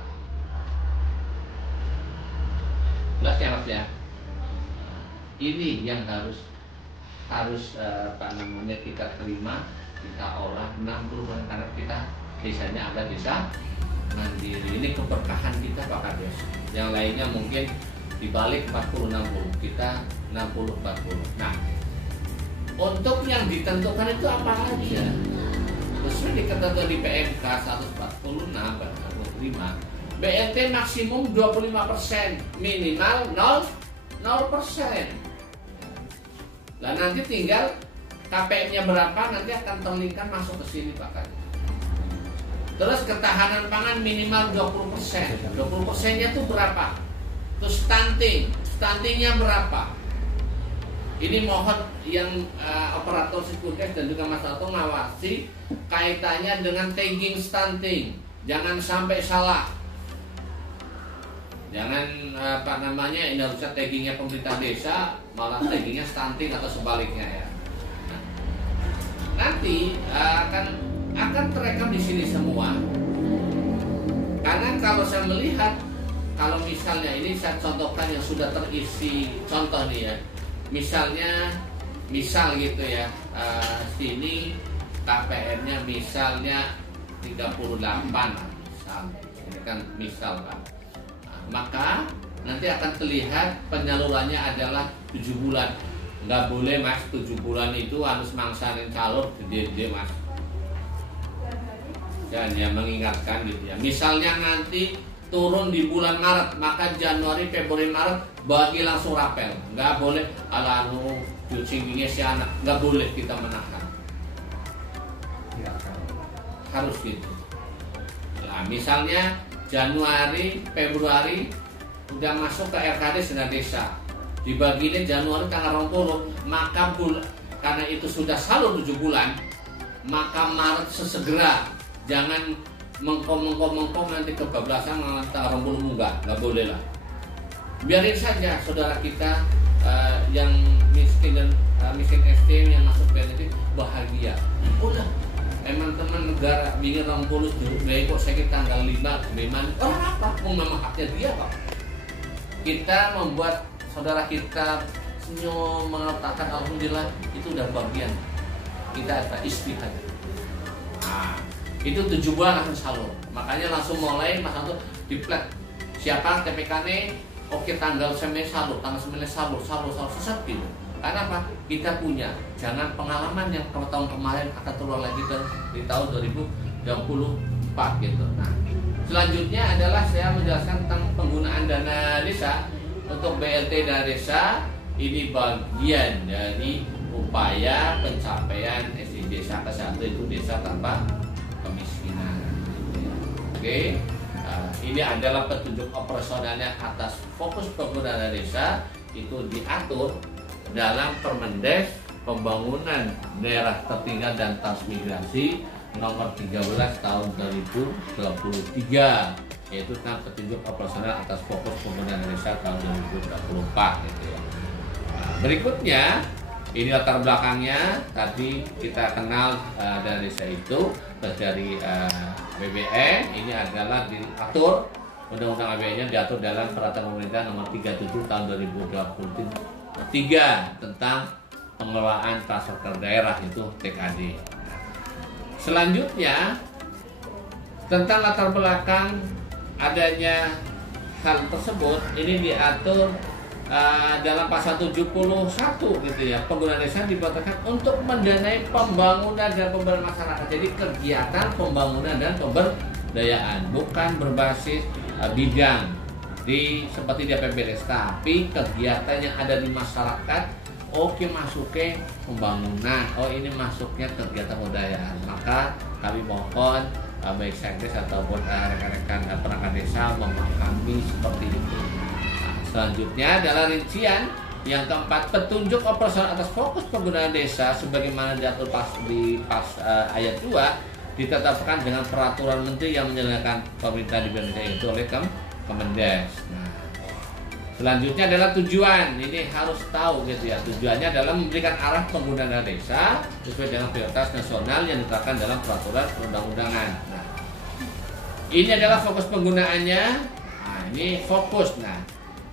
Jelas ya Mas ya? Ini yang harus kita terima, kita olah 60% karena kita desanya ada desa mandiri. Ini keberkahan kita Pak Kades. Yang lainnya mungkin dibalik 40-60, kita 60-40. Nah, untuk yang ditentukan itu apa aja? Sesuai diketentukan di PMK 146 dan 145, BLT maksimum 25%, minimal 0%. Lah nanti tinggal KPM-nya berapa nanti akan terlinkkan masuk ke sini Pak Kades. Terus ketahanan pangan minimal 20%. 20%-nya itu berapa? Terus stuntingnya berapa? Ini mohon yang operator Sikunkes dan juga Mas Alto ngawasi kaitannya dengan tagging stunting. Jangan sampai salah. Jangan ini harusnya taggingnya pemerintah desa, malah taggingnya stunting atau sebaliknya ya. Nah, nanti akan terekam di sini semua. Karena kalau saya melihat, kalau misalnya ini saya contohkan yang sudah terisi contoh nih ya. Misal gitu ya, sini KPM-nya misalnya 38 misal. Ini kan misal kan. Nah, maka nanti akan terlihat penyalurannya adalah 7 bulan. Nggak boleh Mas, 7 bulan itu harus mangsanin calon gede-gede Mas. Dan ya mengingatkan gitu ya. Misalnya nanti turun di bulan Maret, maka Januari, Februari, Maret bagi langsung rapel. Nggak boleh ala cucingnya si anak, nggak boleh kita menahan. Harus gitu. Nah, misalnya Januari, Februari udah masuk ke RKD Dana Desa, dibagiin Januari tanggal 20, maka karena itu sudah salur 7 bulan, maka Maret sesegera. Jangan mengkom nanti kebablasan tanggal 20 nggak boleh lah. Biarin saja saudara kita yang miskin dan miskin STM yang masuk PNT bahagia. Udah, emang teman negara bikin 20 kok sakit tanggal 5 orang apa? Memang haknya dia kok. Kita membuat saudara kita senyum mengatakan alhamdulillah, itu udah bagian kita ada istihad. Nah, itu 7 bulan langsung salur. Makanya langsung mulai Mas Anto diplet siapa TPK-nya, oke tanggal 9 salur, tanggal 9 salur sesat gitu. Karena apa? Kita punya, jangan pengalaman yang tahun kemarin akan terulang lagi di tahun 2024 gitu. Nah, selanjutnya adalah saya menjelaskan tentang penggunaan dana desa untuk BLT dana desa. Ini bagian dari upaya pencapaian SDG desa ke-1 itu desa tanpa kemiskinan. Oke, ini adalah petunjuk operasionalnya atas fokus penggunaan desa itu diatur dalam Permendes Pembangunan Daerah Tertinggal dan Transmigrasi nomor 13 tahun 2023, yaitu tentang petunjuk operasional atas fokus penggunaan desa tahun 2024 gitu ya. Berikutnya ini latar belakangnya, tadi kita kenal dana desa itu dari BBM. Ini adalah diatur undang-undang ABN-nya diatur dalam peraturan pemerintah nomor 37 tahun 2023 tentang pengelolaan transfer ke daerah, itu TKD. Selanjutnya tentang latar belakang adanya hal tersebut, ini diatur dalam pasal 71 gitu ya. Penggunaan desa dibatalkan untuk mendanai pembangunan dan pemberdayaan masyarakat. Jadi kegiatan pembangunan dan pemberdayaan, bukan berbasis bidang seperti di APBDes, tapi kegiatan yang ada di masyarakat. Oke, masuknya pembangunan, ini masuknya kegiatan pemberdayaan. Maka kami mohon baik Sekdes ataupun rekan-rekan perangkat desa memahami seperti itu. Selanjutnya adalah rincian yang keempat, petunjuk operasional atas fokus penggunaan desa sebagaimana diatur di ayat 2 ditetapkan dengan peraturan menteri yang menyelenggarakan pemerintah di Indonesia itu oleh Kemendes. Nah, Selanjutnya adalah tujuan. Ini harus tahu gitu ya. Tujuannya adalah memberikan arah penggunaan dana desa sesuai dengan prioritas nasional yang ditetapkan dalam peraturan perundang-undangan. Nah, ini adalah fokus penggunaannya. Nah, ini fokus. Nah,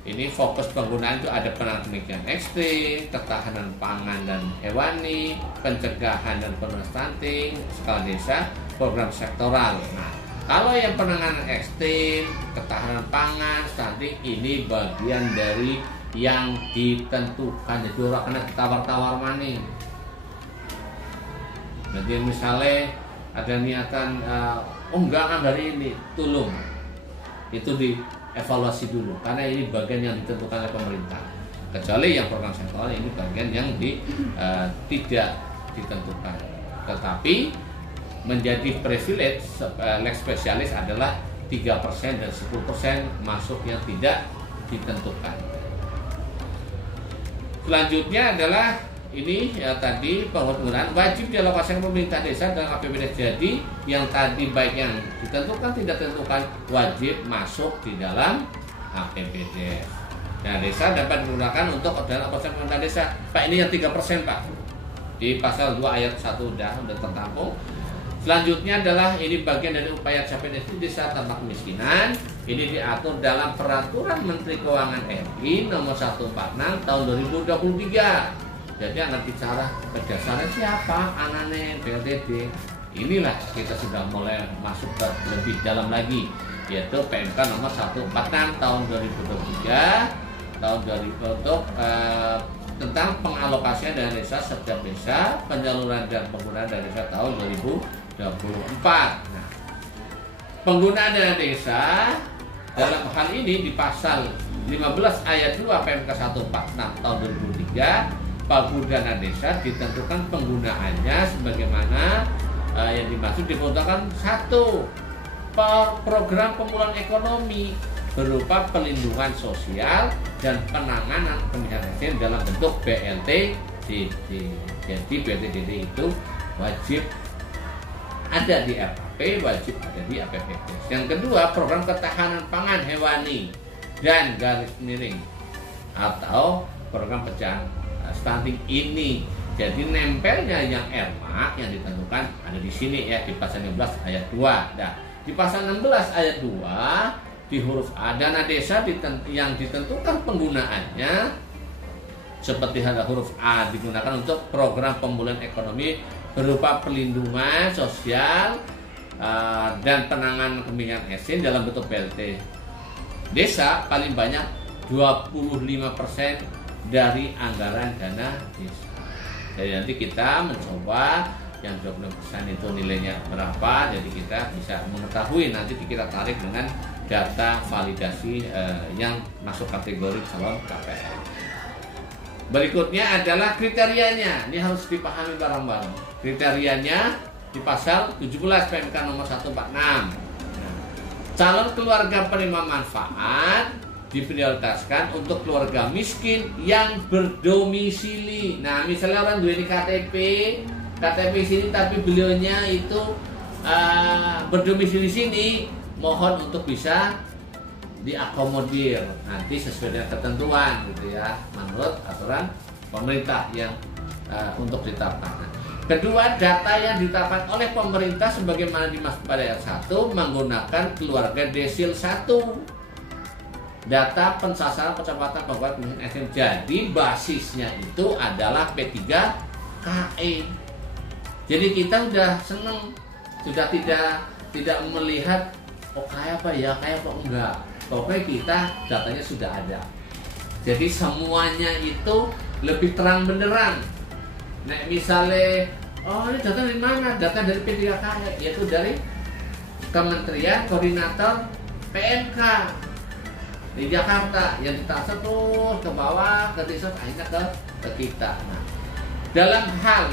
ini fokus penggunaan itu ada penanganan kemiskinan ekstrim, ketahanan pangan dan hewani, pencegahan dan penurunan stunting, skala desa, program sektoral. Nah, kalau yang penanganan ekstrim, ketahanan pangan, stunting ini bagian dari yang ditentukan. Jadi orang kena tawar-tawar maning. Jadi misalnya ada niatan, enggak kan dari ini, tolong itu dievaluasi dulu karena ini bagian yang ditentukan oleh pemerintah. Kecuali yang program sektoral ini bagian yang tidak ditentukan. Tetapi menjadi privilege leg spesialis adalah 3% dan 10% masuk yang tidak ditentukan. Selanjutnya adalah ini ya tadi penggunaan wajib dialokasikan pemerintah desa dalam APBD. Jadi yang tadi baik yang ditentukan tidak ditentukan wajib masuk di dalam APBD. Nah, desa dapat digunakan untuk dana alokasi pemerintah desa. Pak, ini yang 3% Pak. Di pasal 2 ayat 1 udah tertampung. Selanjutnya adalah ini bagian dari upaya capai desa tanpa kemiskinan. Ini diatur dalam Peraturan Menteri Keuangan RI nomor 146 tahun 2023. Jadi akan bicara berdasarnya siapa anane BLTD. Inilah kita sudah mulai masuk ke lebih dalam lagi, yaitu PMK nomor 146 tahun 2023 tahun 2000 untuk tentang pengalokasian dana desa setiap desa, penyaluran dan penggunaan dana desa tahun 2024. Nah, penggunaan dana desa dalam hal ini di pasal 15 ayat 2 PMK 146 tahun 2003 pagu dana desa ditentukan penggunaannya sebagaimana yang dimaksud diperuntukkan 1. Program pemulihan ekonomi berupa pelindungan sosial dan penanganan kemiskinan dalam bentuk BLTDD. Jadi BLTDD itu wajib ada di RKP, wajib ada di APBD. Yang kedua, program ketahanan pangan hewani dan garis miring atau program pecahan stunting ini. Jadi nempelnya yang RMAK yang ditentukan ada di sini ya di pasal 16 ayat 2. Nah, di pasal 16 ayat 2 di huruf A dana desa yang ditentukan penggunaannya seperti ada huruf A digunakan untuk program pemulihan ekonomi berupa pelindungan sosial dan penanganan kemiskinan ekstrim dalam bentuk BLT desa paling banyak 25% dari anggaran dana desa. Jadi nanti kita mencoba yang 20% itu nilainya berapa, jadi kita bisa mengetahui nanti kita tarik dengan data validasi yang masuk kategori calon KPR. Berikutnya adalah kriterianya. Ini harus dipahami bareng-bareng. Kriterianya di pasal 17 PMK nomor 146. Nah, calon keluarga penerima manfaat diprioritaskan untuk keluarga miskin yang berdomisili. Nah, misalnya orang duweni KTP sini tapi beliaunya itu berdomisili sini, mohon untuk bisa diakomodir nanti sesuai dengan ketentuan gitu ya menurut aturan pemerintah yang untuk ditetapkan. Kedua, data yang ditetapkan oleh pemerintah sebagaimana dimaksud pada ayat 1 menggunakan keluarga desil 1. Data pensasaran percepatan pembuatan kemiskinan ekstrim. Jadi basisnya itu adalah P3KE. Jadi kita sudah senang, sudah tidak melihat kayak apa ya, kayak apa enggak. Pokoknya kita datanya sudah ada. Jadi semuanya itu lebih terang benderang. Nah, misalnya, ini data dari mana? Data dari P3KE, yaitu dari Kementerian Koordinator PMK di Jakarta yang ditransfer terus ke bawah ke desa akhirnya ke kita. Nah, dalam hal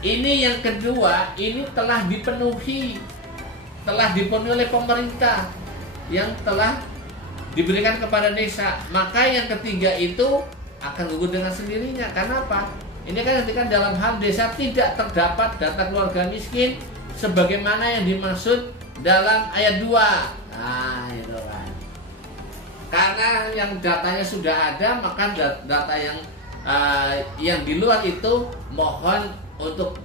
ini yang kedua ini telah dipenuhi oleh pemerintah yang telah diberikan kepada desa. Maka yang ketiga itu akan gugur dengan sendirinya. Karena apa? Ini kan ketika dalam hal desa tidak terdapat data keluarga miskin sebagaimana yang dimaksud dalam ayat 2. Nah, itu kan. Karena yang datanya sudah ada, maka data yang di luar itu mohon untuk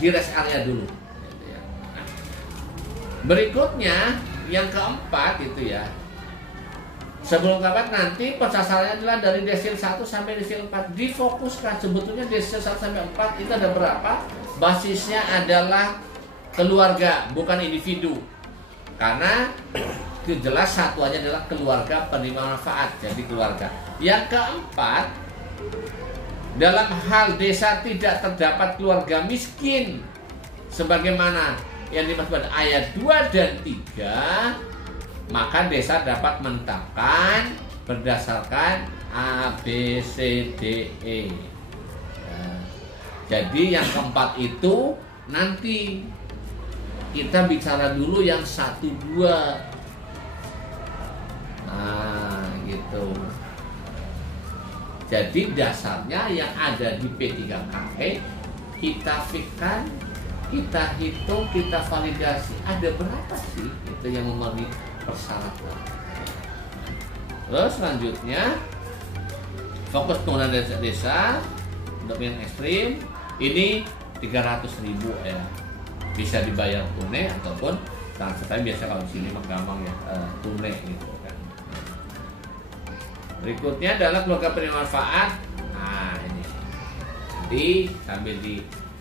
di rest area dulu. Nah, berikutnya yang keempat itu ya. Sebelum kapan nanti pensasarannya adalah dari desil 1 sampai desil 4. Difokuskan sebetulnya desil 1 sampai 4 itu ada berapa? Basisnya adalah keluarga, bukan individu. Karena jelas satuannya adalah keluarga penerima manfaat, jadi keluarga. Yang keempat, dalam hal desa tidak terdapat keluarga miskin sebagaimana yang dimaksud pada ayat 2 dan 3, maka desa dapat menetapkan berdasarkan A, B, C, D, E. Ya. Jadi yang keempat itu nanti kita bicara dulu yang 1, 2. Nah, gitu. Jadi dasarnya yang ada di P3KP kita fikkan, kita hitung, kita validasi ada berapa sih itu yang memenuhi persyaratan. Terus selanjutnya fokus penggunaan desa untuk yang ekstrim ini 300.000 ya, bisa dibayar tunai ataupun transfer. Biasa kalau di sini mah gampang ya, tunai gitu kan. Berikutnya adalah keluarga penerima manfaat. Nah ini jadi sambil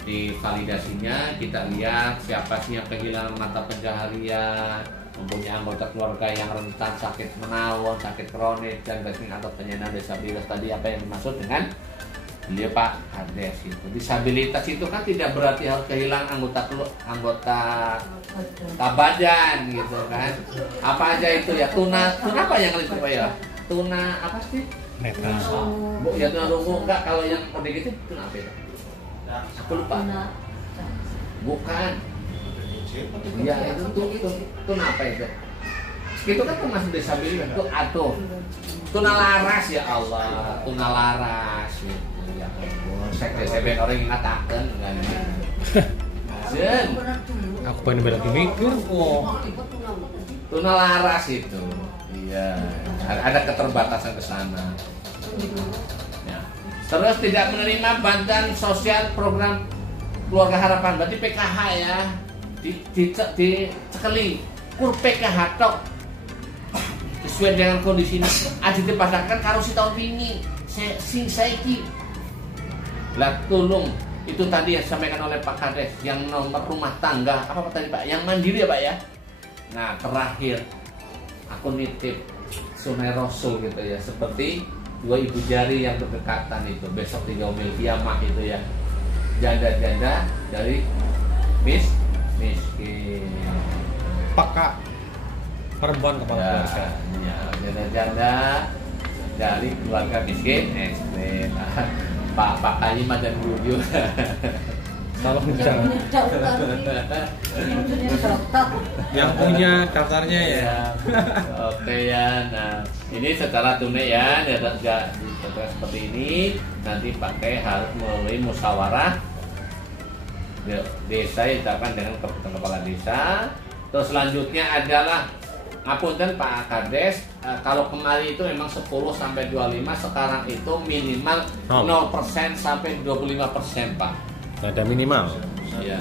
di validasinya kita lihat siapa sih yang kehilangan mata pencaharian, mempunyai anggota keluarga yang rentan sakit menawar, sakit kronis dan atau penyandang disabilitas. Tadi apa yang dimaksud dengan beliau Pak Kades itu. Disabilitas itu kan tidak berarti harus kehilangan anggota badan gitu kan. Apa aja itu ya, tuna apa yang itu Pak ya? Tuna apa sih? Netra. Bu ya tuna rungu enggak, kalau yang kode gitu tuna apa itu? Aku lupa. Bukan. Ya itu tuna apa itu? Itu kan termasuk disabilitas itu atau tuna laras ya Allah, tuna laras gitu. Ya ampun, sekte orang ingatakan kan. Jen. Aku pengen balik mikir kok. Tuna laras itu. Iya, ada keterbatasan ke sana. Ya. Terus tidak menerima bantuan sosial program keluarga harapan, berarti PKH ya. Dicekeli kur PKH tok. Sesuai dengan kondisi ini, aja dipasangkan karo si tahun ini. Sing saiki. Lah tolong itu tadi yang disampaikan oleh Pak Kades yang nomor rumah tangga apa tadi Pak? Yang mandiri ya Pak ya. Nah terakhir aku nitip Sunai Rasul gitu ya, seperti dua ibu jari yang berdekatan itu besok di yaumil kiamah itu ya, janda-janda dari miskin. Pakak perempuan kepala keluarga. Ya, janda-janda dari keluarga miskin ekstrim. Pak Kayima dan Budi. Tolong jangan. Yang punya daftarnya ya. Oke ya. Nah, ini secara tunai ya, seperti ini nanti pakai harus melalui musyawarah desa yang ditetapkan dengan keputusan kepala desa. Terus selanjutnya adalah ngapunten Pak Kades, kalau kemarin itu memang 10 sampai 25, sekarang itu minimal 0% sampai 25% Pak. Ada minimal. Ya.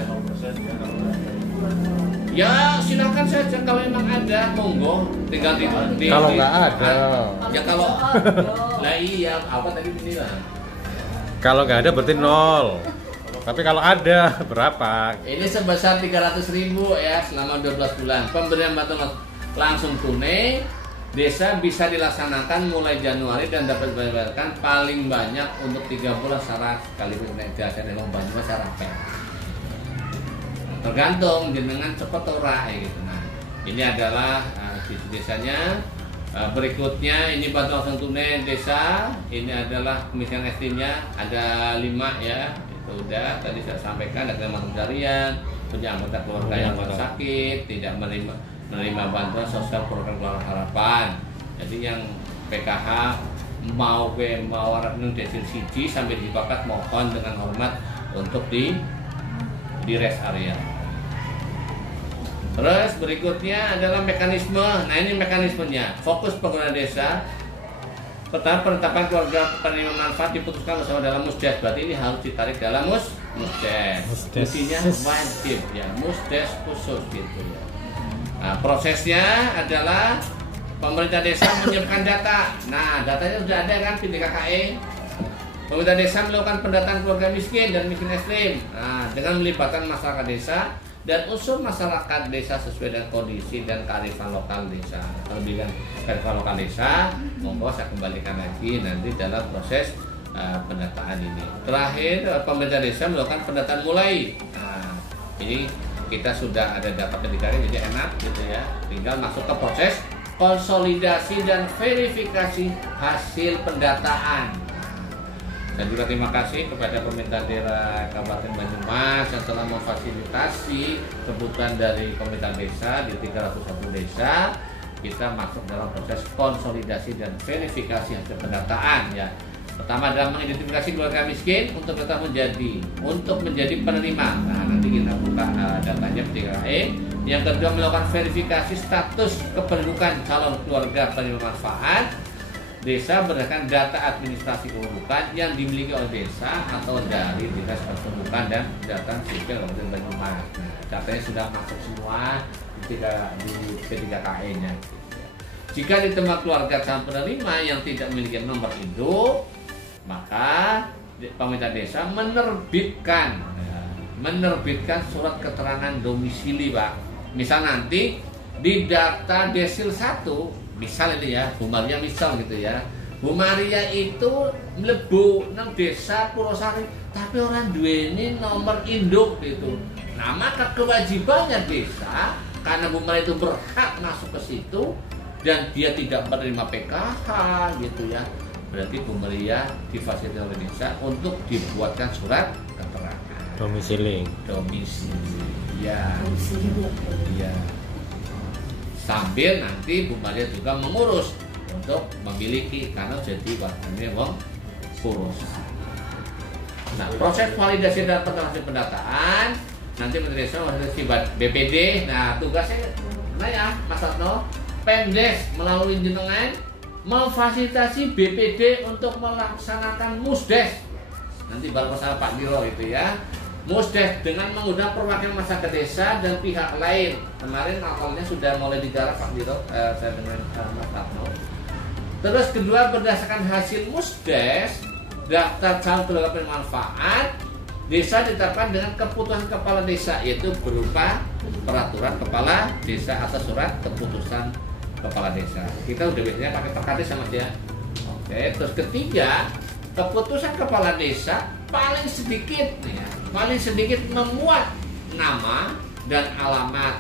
Ya silakan saja kalau memang ada, monggo tinggal di Kalau nggak ada. Ya kalau lah iya apa tadi bilang? Kalau nggak ada berarti 0. Tapi kalau ada berapa? Ini sebesar 300.000 ya selama 12 bulan. Pemberian bantuan langsung tunai desa bisa dilaksanakan mulai Januari dan dapat dibayarkan paling banyak untuk 3 bulan secara sekaligus naik desa dan membantu masyarakat. Tergantung jenengan cepet ora gitu. Nah, ini adalah desanya. Berikutnya ini bantuan langsung tunai desa. Ini adalah kemiskinan ekstrimnya ada 5 ya. Itu udah tadi saya sampaikan, ada kehilangan pencarian, punya anggota keluarga yang sakit, tidak menerima bantuan sosial program keluarga harapan. Jadi yang PKH mau orang desil siji sampai dipakat mohon dengan hormat untuk di rest area. Terus berikutnya adalah mekanisme. Nah ini mekanismenya. Fokus pengguna desa. Pertama, penetapan keluarga penerima manfaat diputuskan bersama dalam musdes. Berarti ini harus ditarik dalam musdes. Fungsinya wajib ya, musdes khusus gitu ya. Nah, prosesnya adalah pemerintah desa menyiapkan data. Nah, datanya sudah ada kan PDKKE. Pemerintah desa melakukan pendataan keluarga miskin dan miskin ekstrim. Nah, dengan melibatkan masyarakat desa dan unsur masyarakat desa sesuai dengan kondisi dan kearifan lokal desa. Terlebih kearifan lokal desa, monggo saya kembalikan lagi nanti dalam proses pendataan ini. Terakhir, pemerintah desa melakukan pendataan mulai. Nah, ini kita sudah ada data PDKKE jadi enak gitu ya. Tinggal masuk ke proses konsolidasi dan verifikasi hasil pendataan. Dan juga terima kasih kepada pemerintah daerah Kabupaten Banyumas yang telah memfasilitasi kebutuhan dari pemerintah desa di 301 desa. Kita masuk dalam proses konsolidasi dan verifikasi hasil pendataan ya. Pertama adalah mengidentifikasi keluarga miskin untuk tetap menjadi penerima. Nah, nanti kita buka datanya PDKKE. Yang kedua melakukan verifikasi status kependudukan calon keluarga penerima manfaat desa berdasarkan data administrasi kependudukan yang dimiliki oleh desa atau dari dinas kependudukan dan data sipil Kabupaten Banyumas. Nah, datanya sudah masuk semua di PDKKE-nya. Jika ditemukan keluarga calon penerima yang tidak memiliki nomor induk, maka pemerintah desa menerbitkan surat keterangan domisili, Pak. Misal nanti di data Desil 1, misal ini ya, Bu Maria misal gitu ya. Bu Maria itu mlebu nang desa Purwosari, tapi orang duweni nomor induk gitu. Nah, maka kewajibannya desa karena Bu Maria itu berhak masuk ke situ dan dia tidak menerima PKH gitu ya. Berarti Bu Maria difasilitasi oleh desa untuk dibuatkan surat keterangan domisili. Ya. Iya. Sambil nanti Bu Maria juga mengurus untuk memiliki karena jadi warganya wong Purwosari. Nah, proses validasi dan pendataan nanti Menteri Desa memfasilitasi BPD. Nah, tugasnya ya Mas Atno, Pemdes melalui jenengan memfasilitasi BPD untuk melaksanakan musdes. Nanti baru masalah Pak Diro itu ya. Musdes dengan mengundang perwakilan masyarakat desa dan pihak lain. Kemarin awalnya sudah mulai digarap Pak Diro, saya dengan Mas Atno. Terus kedua, berdasarkan hasil musdes, daftar calon keluarga penerima manfaat desa ditetapkan dengan keputusan kepala desa, yaitu berupa peraturan kepala desa atau surat keputusan kepala desa. Kita udah biasanya pakai perkades sama dia. Oke, terus ketiga, keputusan kepala desa paling sedikit memuat nama dan alamat.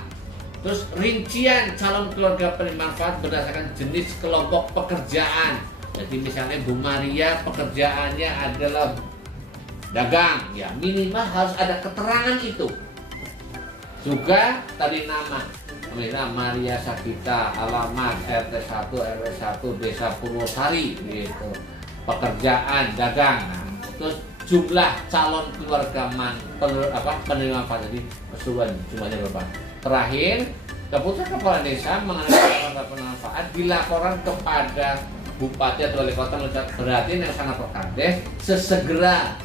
Terus rincian calon keluarga penerima manfaat berdasarkan jenis kelompok pekerjaan. Jadi misalnya Bu Maria pekerjaannya adalah dagang, ya minimal harus ada keterangan itu. Juga tadi nama Maria Sakita, alamat RT 1 RW 1 Desa Purwosari gitu. Pekerjaan dagang. Nah, terus jumlah calon keluarga penerima manfaat, jadi keseluruhan jumlahnya berapa. Terakhir, keputusan kepala desa mengenai keluarga penerima manfaat dilaporkan kepada Bupati atau Wali Kota, berarti yang sangat perkades sesegera.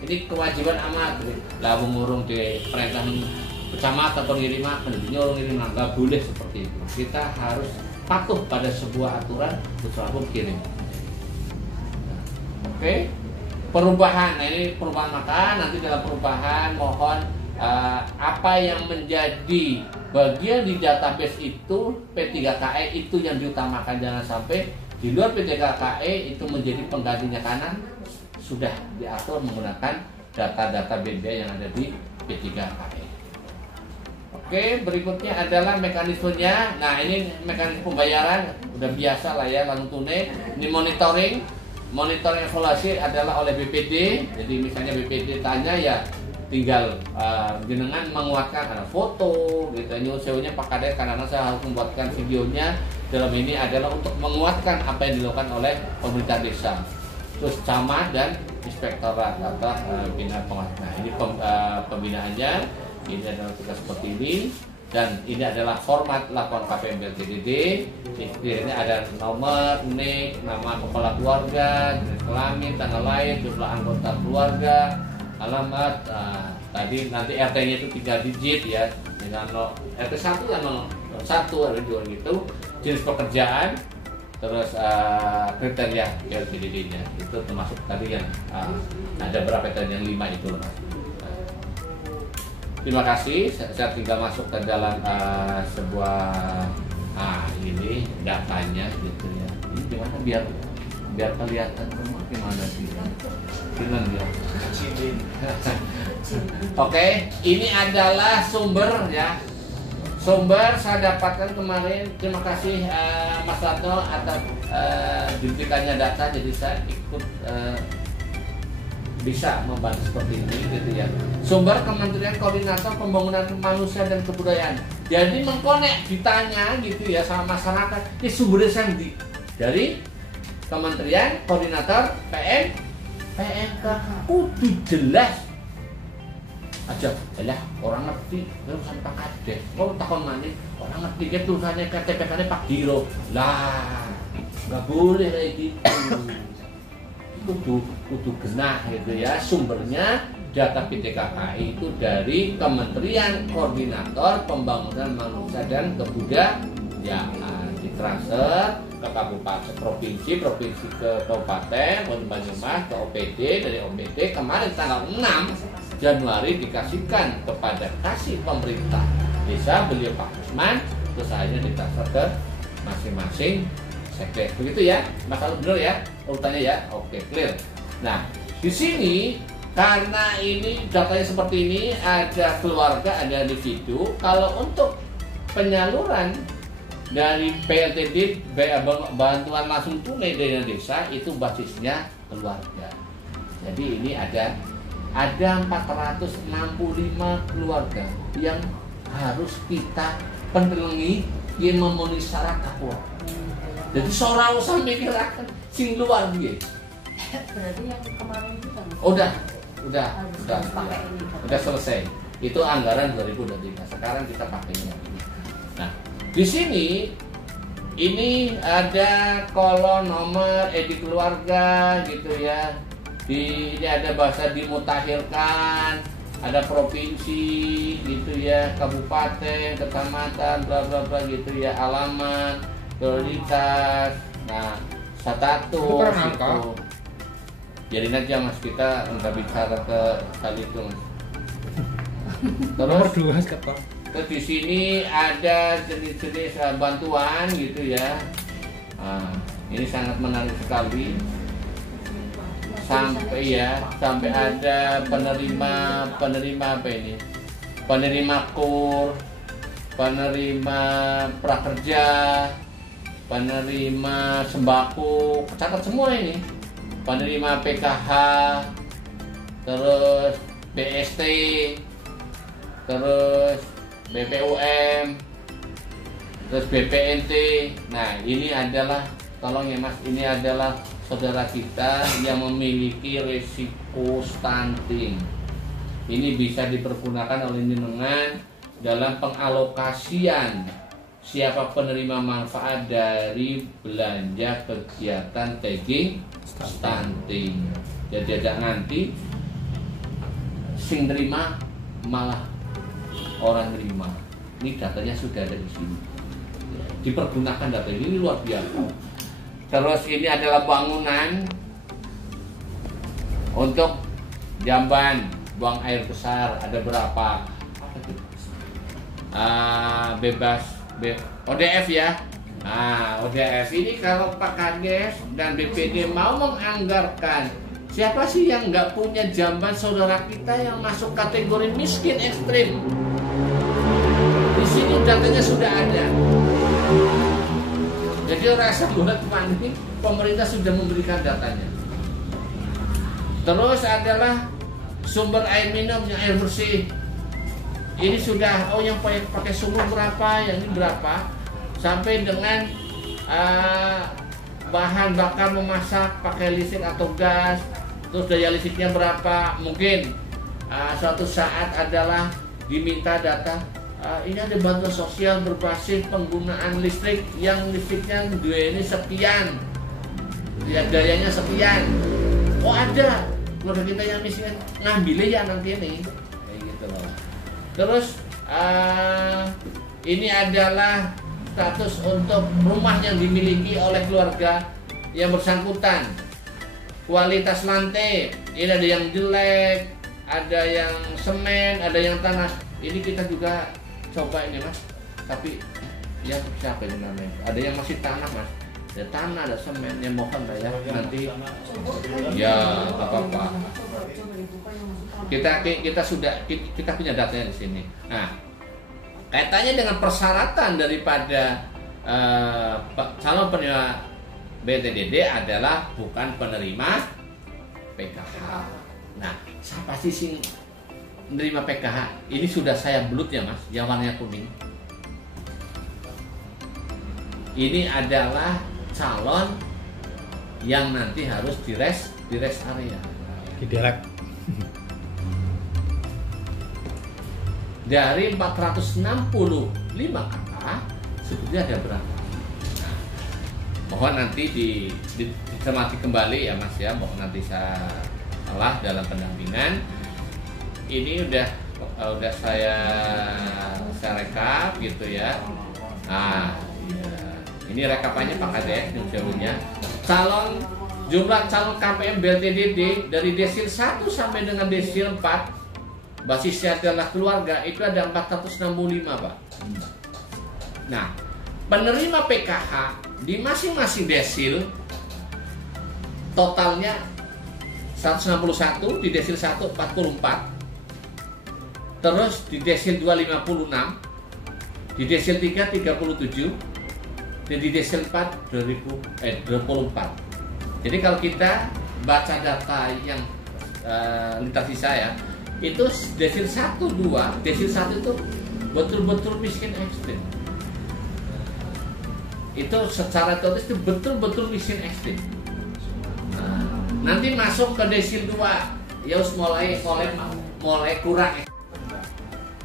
Ini kewajiban amat lah mengurung di perintah kecamatan pengiriman, penduduknya orang ngirim, nggak boleh seperti itu. Kita harus patuh pada sebuah aturan, sesuatu kirim. Oke. Perubahan, nah ini perubahan maka nanti dalam perubahan mohon apa yang menjadi bagian di database itu P3KE itu yang diutamakan, jangan sampai di luar P3KE itu menjadi penggantinya karena sudah diatur menggunakan data-data beda yang ada di P3KE. Oke, berikutnya adalah mekanismenya. Nah, ini mekanisme pembayaran udah biasa lah ya, langsung tunai. Ini monitoring evaluasi adalah oleh BPD. Jadi misalnya BPD tanya ya tinggal jenengan menguatkan ada foto gitu, nyusulnya Pak Kades karena saya harus membuatkan videonya. Dalam ini adalah untuk menguatkan apa yang dilakukan oleh pemerintah desa. Terus camat dan inspektorat atau bina pengawas. Nah, ini pembinaannya. Ini adalah tugas seperti ini. Dan ini adalah format laporan KPM BLTDD. Ini ada nomor, nik, nama kepala keluarga, jenis kelamin, tanggal lahir, jumlah anggota keluarga, alamat. Tadi nanti RT-nya itu 3 digit ya, dengan RT 1 dan 1 ada 2 gitu. Jenis pekerjaan, terus kriteria BLTDD-nya itu termasuk tadi yang ada berapa tadi yang 5 itu. Terima kasih, saya tinggal masuk ke dalam sebuah ini datanya gitu ya. Ini gimana biar kelihatan semua gimana sih? Gimana ya? Oke, ini adalah sumber ya. Sumber saya dapatkan kemarin. Terima kasih Mas Ratno atas diberikannya data, jadi saya ikut bisa membantu seperti ini gitu ya. Sumber Kementerian Koordinator Pembangunan Manusia dan Kebudayaan. Jadi mengkonek ditanya gitu ya sama masyarakat, ini sumbernya sendiri dari Kementerian Koordinator PMK. Kudu jelas aja lah orang ngerti urusan Pak Kades. Mau takon mana orang ngerti ke tulisannya KTP-nya Pak Giro. Lah, nggak boleh kayak gitu. Kudu genah gitu ya. Sumbernya data PDKKI itu dari Kementerian Koordinator Pembangunan Manusia dan Kebudayaan, ditransfer ke kabupaten, provinsi ke kabupaten, Banyumas ke OPD, dari OPD kemarin tanggal 6 Januari dikasihkan kepada kasih pemerintah desa, beliau Pak Usman, terus akhirnya ditransfer ke masing-masing sektor. Begitu ya, masalah benar ya urutannya ya. Oke, clear. Nah, di sini karena ini datanya seperti ini, ada keluarga, ada individu. Kalau untuk penyaluran dari BLTD, bantuan langsung tunai dari desa, itu basisnya keluarga. Jadi ini ada 465 keluarga yang harus kita penelengi yang memenuhi syarat takwa. Jadi seorang usah mikirakan sing luar dia. Berarti yang kemarin itu kan? Udah selesai. Itu anggaran 2023. Sekarang kita pakainya ini. Nah, di sini ini ada kolom nomor edi keluarga gitu ya. Ini ada bahasa dimutakhirkan, ada provinsi gitu ya, kabupaten, kecamatan, bla bla bla gitu ya, alamat, prioritas, nah status gitu. Jadi nanti mas kita nggak bicara ke kali itu. Terus terus di sini ada jenis-jenis bantuan gitu ya. Nah, ini sangat menarik sekali. Sampai ada penerima apa ini? Penerima KUR, penerima prakerja, penerima sembako, catat semua ini. Penerima PKH, terus BST, terus BPUM, terus BPNT. Nah, ini adalah, tolong ya Mas, ini adalah saudara kita yang memiliki risiko stunting. Ini bisa dipergunakan oleh jenengan dalam pengalokasian siapa penerima manfaat dari belanja kegiatan tagging stunting. Jadi ada nanti sing nerima malah orang nerima. Ini datanya sudah ada di sini. Dipergunakan data ini luar biasa. Terus ini adalah bangunan untuk jamban, buang air besar, ada berapa? ODF ya. Nah, ODF ini kalau Pak Kades dan BPD mau menganggarkan, siapa sih yang nggak punya jamban saudara kita yang masuk kategori miskin ekstrim? Di sini datanya sudah ada. Jadi rasa buat panik, pemerintah sudah memberikan datanya. Terus adalah sumber air minum yang air bersih. Ini sudah, yang pakai sumur berapa, yang ini berapa, sampai dengan bahan bakar memasak pakai listrik atau gas, terus daya listriknya berapa. Mungkin suatu saat adalah diminta data ini ada bantuan sosial berbasis penggunaan listrik yang listriknya dua ini sekian, ya dayanya sekian. Oh ada keluarga kita yang miskin, ngambilnya ya nanti ini, kayak gitu loh. Terus ini adalah status untuk rumah yang dimiliki oleh keluarga yang bersangkutan. Kualitas lantai, ini ada yang jelek, ada yang semen, ada yang tanah. Ini kita juga coba ini mas, tapi ya siapa ini namanya? Ada yang masih tanah mas, ada tanah, ada semen. Ya mohon lah ya nanti. Ya apa-apa. Kita punya datanya di sini. Nah, kaitannya dengan persyaratan daripada calon penerima BTDD adalah bukan penerima PKH. Nah, siapa sih sing menerima PKH? Ini sudah saya belut ya mas, yang warnanya kuning. Ini adalah calon yang nanti harus di rest area. Diderek. Dari 465 kakak sebetulnya ada berapa? Mohon nanti dicermati kembali ya mas ya, mohon nanti saya salah dalam pendampingan. Ini udah saya rekap gitu ya. Nah, ya. Ini rekapannya Pak Kades jauhnya. Jumlah calon KPM BLTDD dari desil 1 sampai dengan desil 4, basisnya adalah keluarga, itu ada 465 Pak. Nah, penerima PKH di masing-masing desil totalnya 161, di desil 1 44, terus di desil 2 56, di desil 3 37, dan di desil 4 24. Jadi kalau kita baca data yang lintasi saya, itu desil 1 2, desil 1 itu betul-betul miskin ekstrim. Itu secara total itu betul-betul miskin ekstrim. Nah, nanti masuk ke desil 2 ya mulai kurang.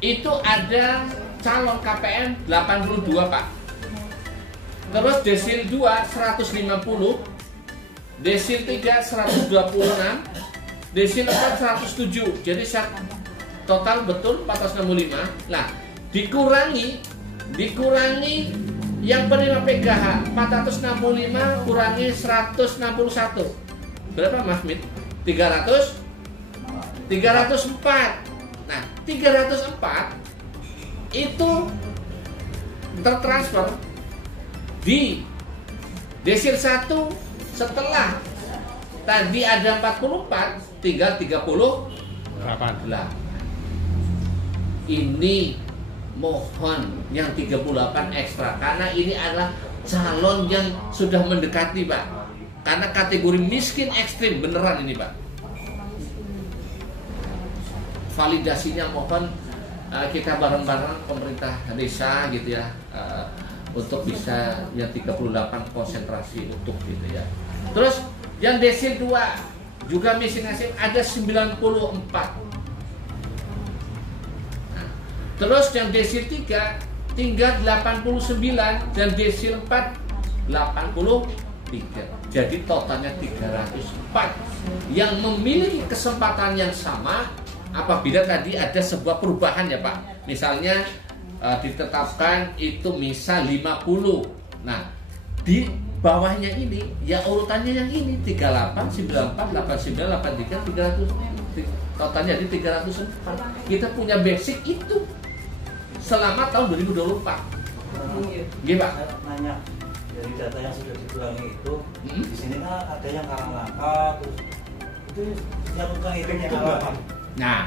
Itu ada calon KPM 82 Pak. Terus desil 2 150, desil 3 126, desil 4 107. Jadi total betul 465. Nah, dikurangi yang penerima PKH 465 kurangi 161. Berapa Mas Mit? 304. Nah, 304 itu tertransfer di desil 1 setelah tadi ada 44 tinggal 38. Ini mohon yang 38 ekstra karena ini adalah calon yang sudah mendekati Pak. Karena kategori miskin ekstrim beneran ini Pak. Validasinya mohon kita bareng-bareng pemerintah desa gitu ya, untuk bisa yang 38 konsentrasi untuk gitu ya. Terus yang desil 2 juga miskin ekstrim ada 94. Terus yang desil 3 tinggal 89 dan desil 4 83. Jadi totalnya 304 yang memiliki kesempatan yang sama apabila tadi ada sebuah perubahan ya Pak. Misalnya ditetapkan itu misal 50. Nah, di bawahnya ini ya urutannya yang ini 38, 94, 89, 83, 300. Totalnya di 304. Kita punya basic itu selama tahun 2024. Gimana Pak? Nanya dari data yang sudah dikurangi itu, di sini kan ada yang karang langka, terus itu yang utang itu yang apa? Nah,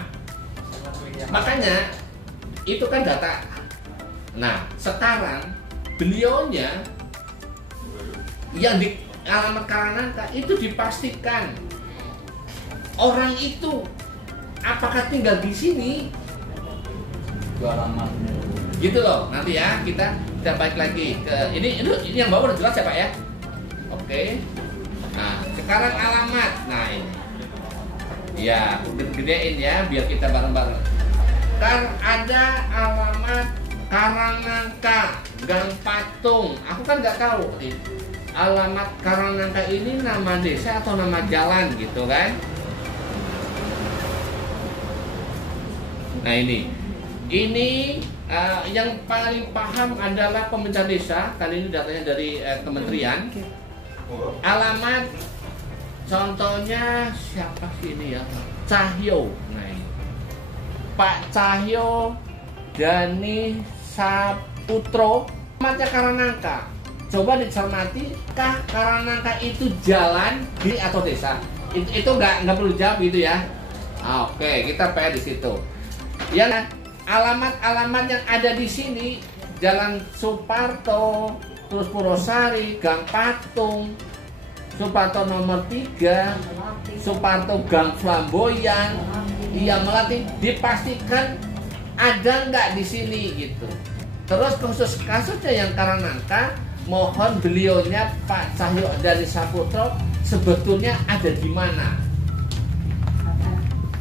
makanya itu kan data. Nah, sekarang beliaunya yang di alamat Karangangka itu dipastikan orang itu apakah tinggal di sini. Alamatnya Gitu loh, nanti ya kita balik lagi ke ini yang bawah udah jelas ya Pak ya. Oke. Nah, sekarang alamat. Nah ini, ya gedein ya biar kita bareng-bareng. Kan ada alamat Karangnangka, Gang Patung. Aku kan nggak tahu alamat Karangnangka ini nama desa atau nama jalan gitu kan. Nah ini yang paling paham adalah pemerintah desa. Kali ini datanya dari kementerian. Alamat contohnya siapa sih ini ya? Cahyo. Nah, Pak Cahyo Dani Saputro. Alamatnya Karangnangka. Coba dicermati, kah Karangnangka itu jalan atau desa? Itu nggak perlu jawab gitu ya. Oke, kita PR di situ. Ya, alamat-alamat yang ada di sini, Jalan Suparto, terus Purwosari, Gang Patung, Suparto nomor 3, Suparto Gang Flamboyan, iya Melati, dipastikan ada nggak di sini gitu. Terus khusus kasusnya yang Karangnangka, mohon beliaunya Pak Cahyo dari Saputro sebetulnya ada di mana?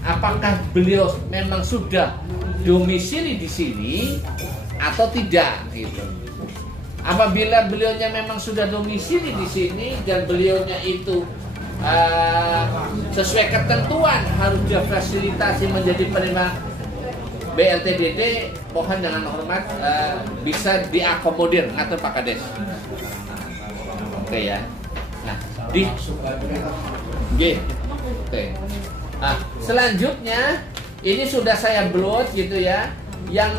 Apakah beliau memang sudah domisili di sini atau tidak gitu. Apabila beliaunya memang sudah domisili di sini dan beliaunya itu sesuai ketentuan harus difasilitasi menjadi penerima BLTDD, mohon dengan hormat bisa diakomodir ngatur Pak Kades. Oke ya. Nah, Oke. Nah, selanjutnya ini sudah saya upload gitu ya, yang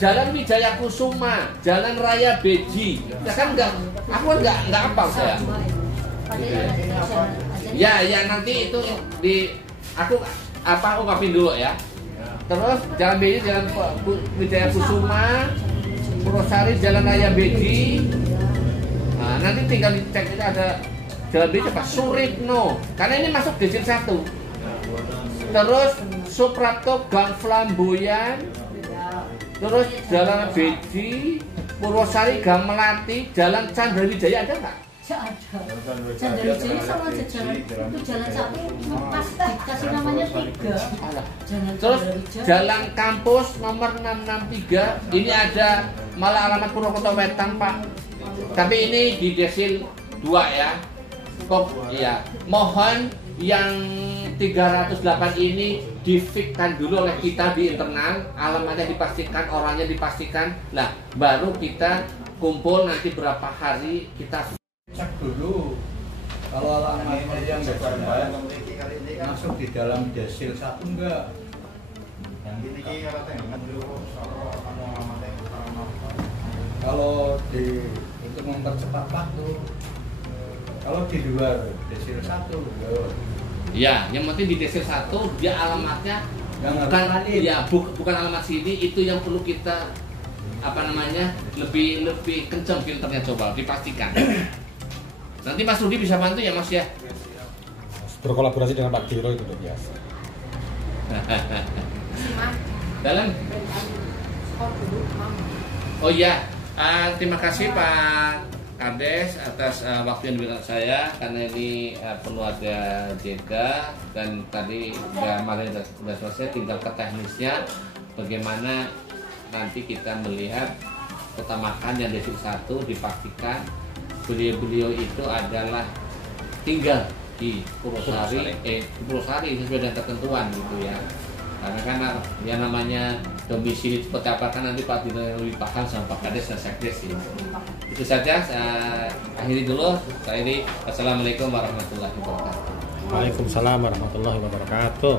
Jalan Wijaya Kusuma, Jalan Raya Beji. Ya kan aku nggak hafal saya. Ya nanti itu aku ungkapin dulu ya. Terus Jalan Beji, Jalan Wijaya Kusuma, Purwosari, Jalan Raya Beji. Nah, nanti tinggal dicek itu ada Jalan Beji apa? Suripno, karena ini masuk Desil 1. Terus Suprapto Gang Flamboyan, terus Jalan Beji, Purwosari Gang Melati, Jalan Candrawijaya ada nggak? Ya ada. Candrawijaya sama aja jalan itu jalan 1 pas dikasih namanya 3. Terus Jalan Kampus nomor 663 ini ada malah alamat Purwokerto Wetan Pak. Tapi ini di Desil 2 ya. Iya. Mohon yang 308 ini difikkan dulu oleh kita di internal, alamatnya dipastikan, orangnya dipastikan. Nah, baru kita kumpul nanti berapa hari kita cek dulu kalau alamatnya yang masuk di dalam Desil 1 enggak. Kalau untuk mempercepat waktu, kalau di luar Desil 1 enggak. Ya, yang penting di Desil 1 dia alamatnya bukan alamat sini, itu yang perlu kita lebih kencang filternya, coba dipastikan. Nanti Mas Rudi bisa bantu ya Mas ya. Berkolaborasi dengan Pak Giro itu udah biasa. Dalam. Oh iya, terima kasih Pak Kades atas waktu yang diberikan saya, karena ini perlu ada jeda, dan tadi sudah selesai, tinggal ke teknisnya bagaimana nanti kita melihat utamakan yang Desil 1 dipastikan beliau itu adalah tinggal di Purwosari sesuai dengan ketentuan gitu ya. Karena kan yang namanya domisili seperti apa kan nanti Pak Dino lebih paham sama Pak Kades dan Sekdes ini. Itu saja, saya akhiri dulu. Saya ini, Assalamualaikum warahmatullahi wabarakatuh. Waalaikumsalam warahmatullahi wabarakatuh.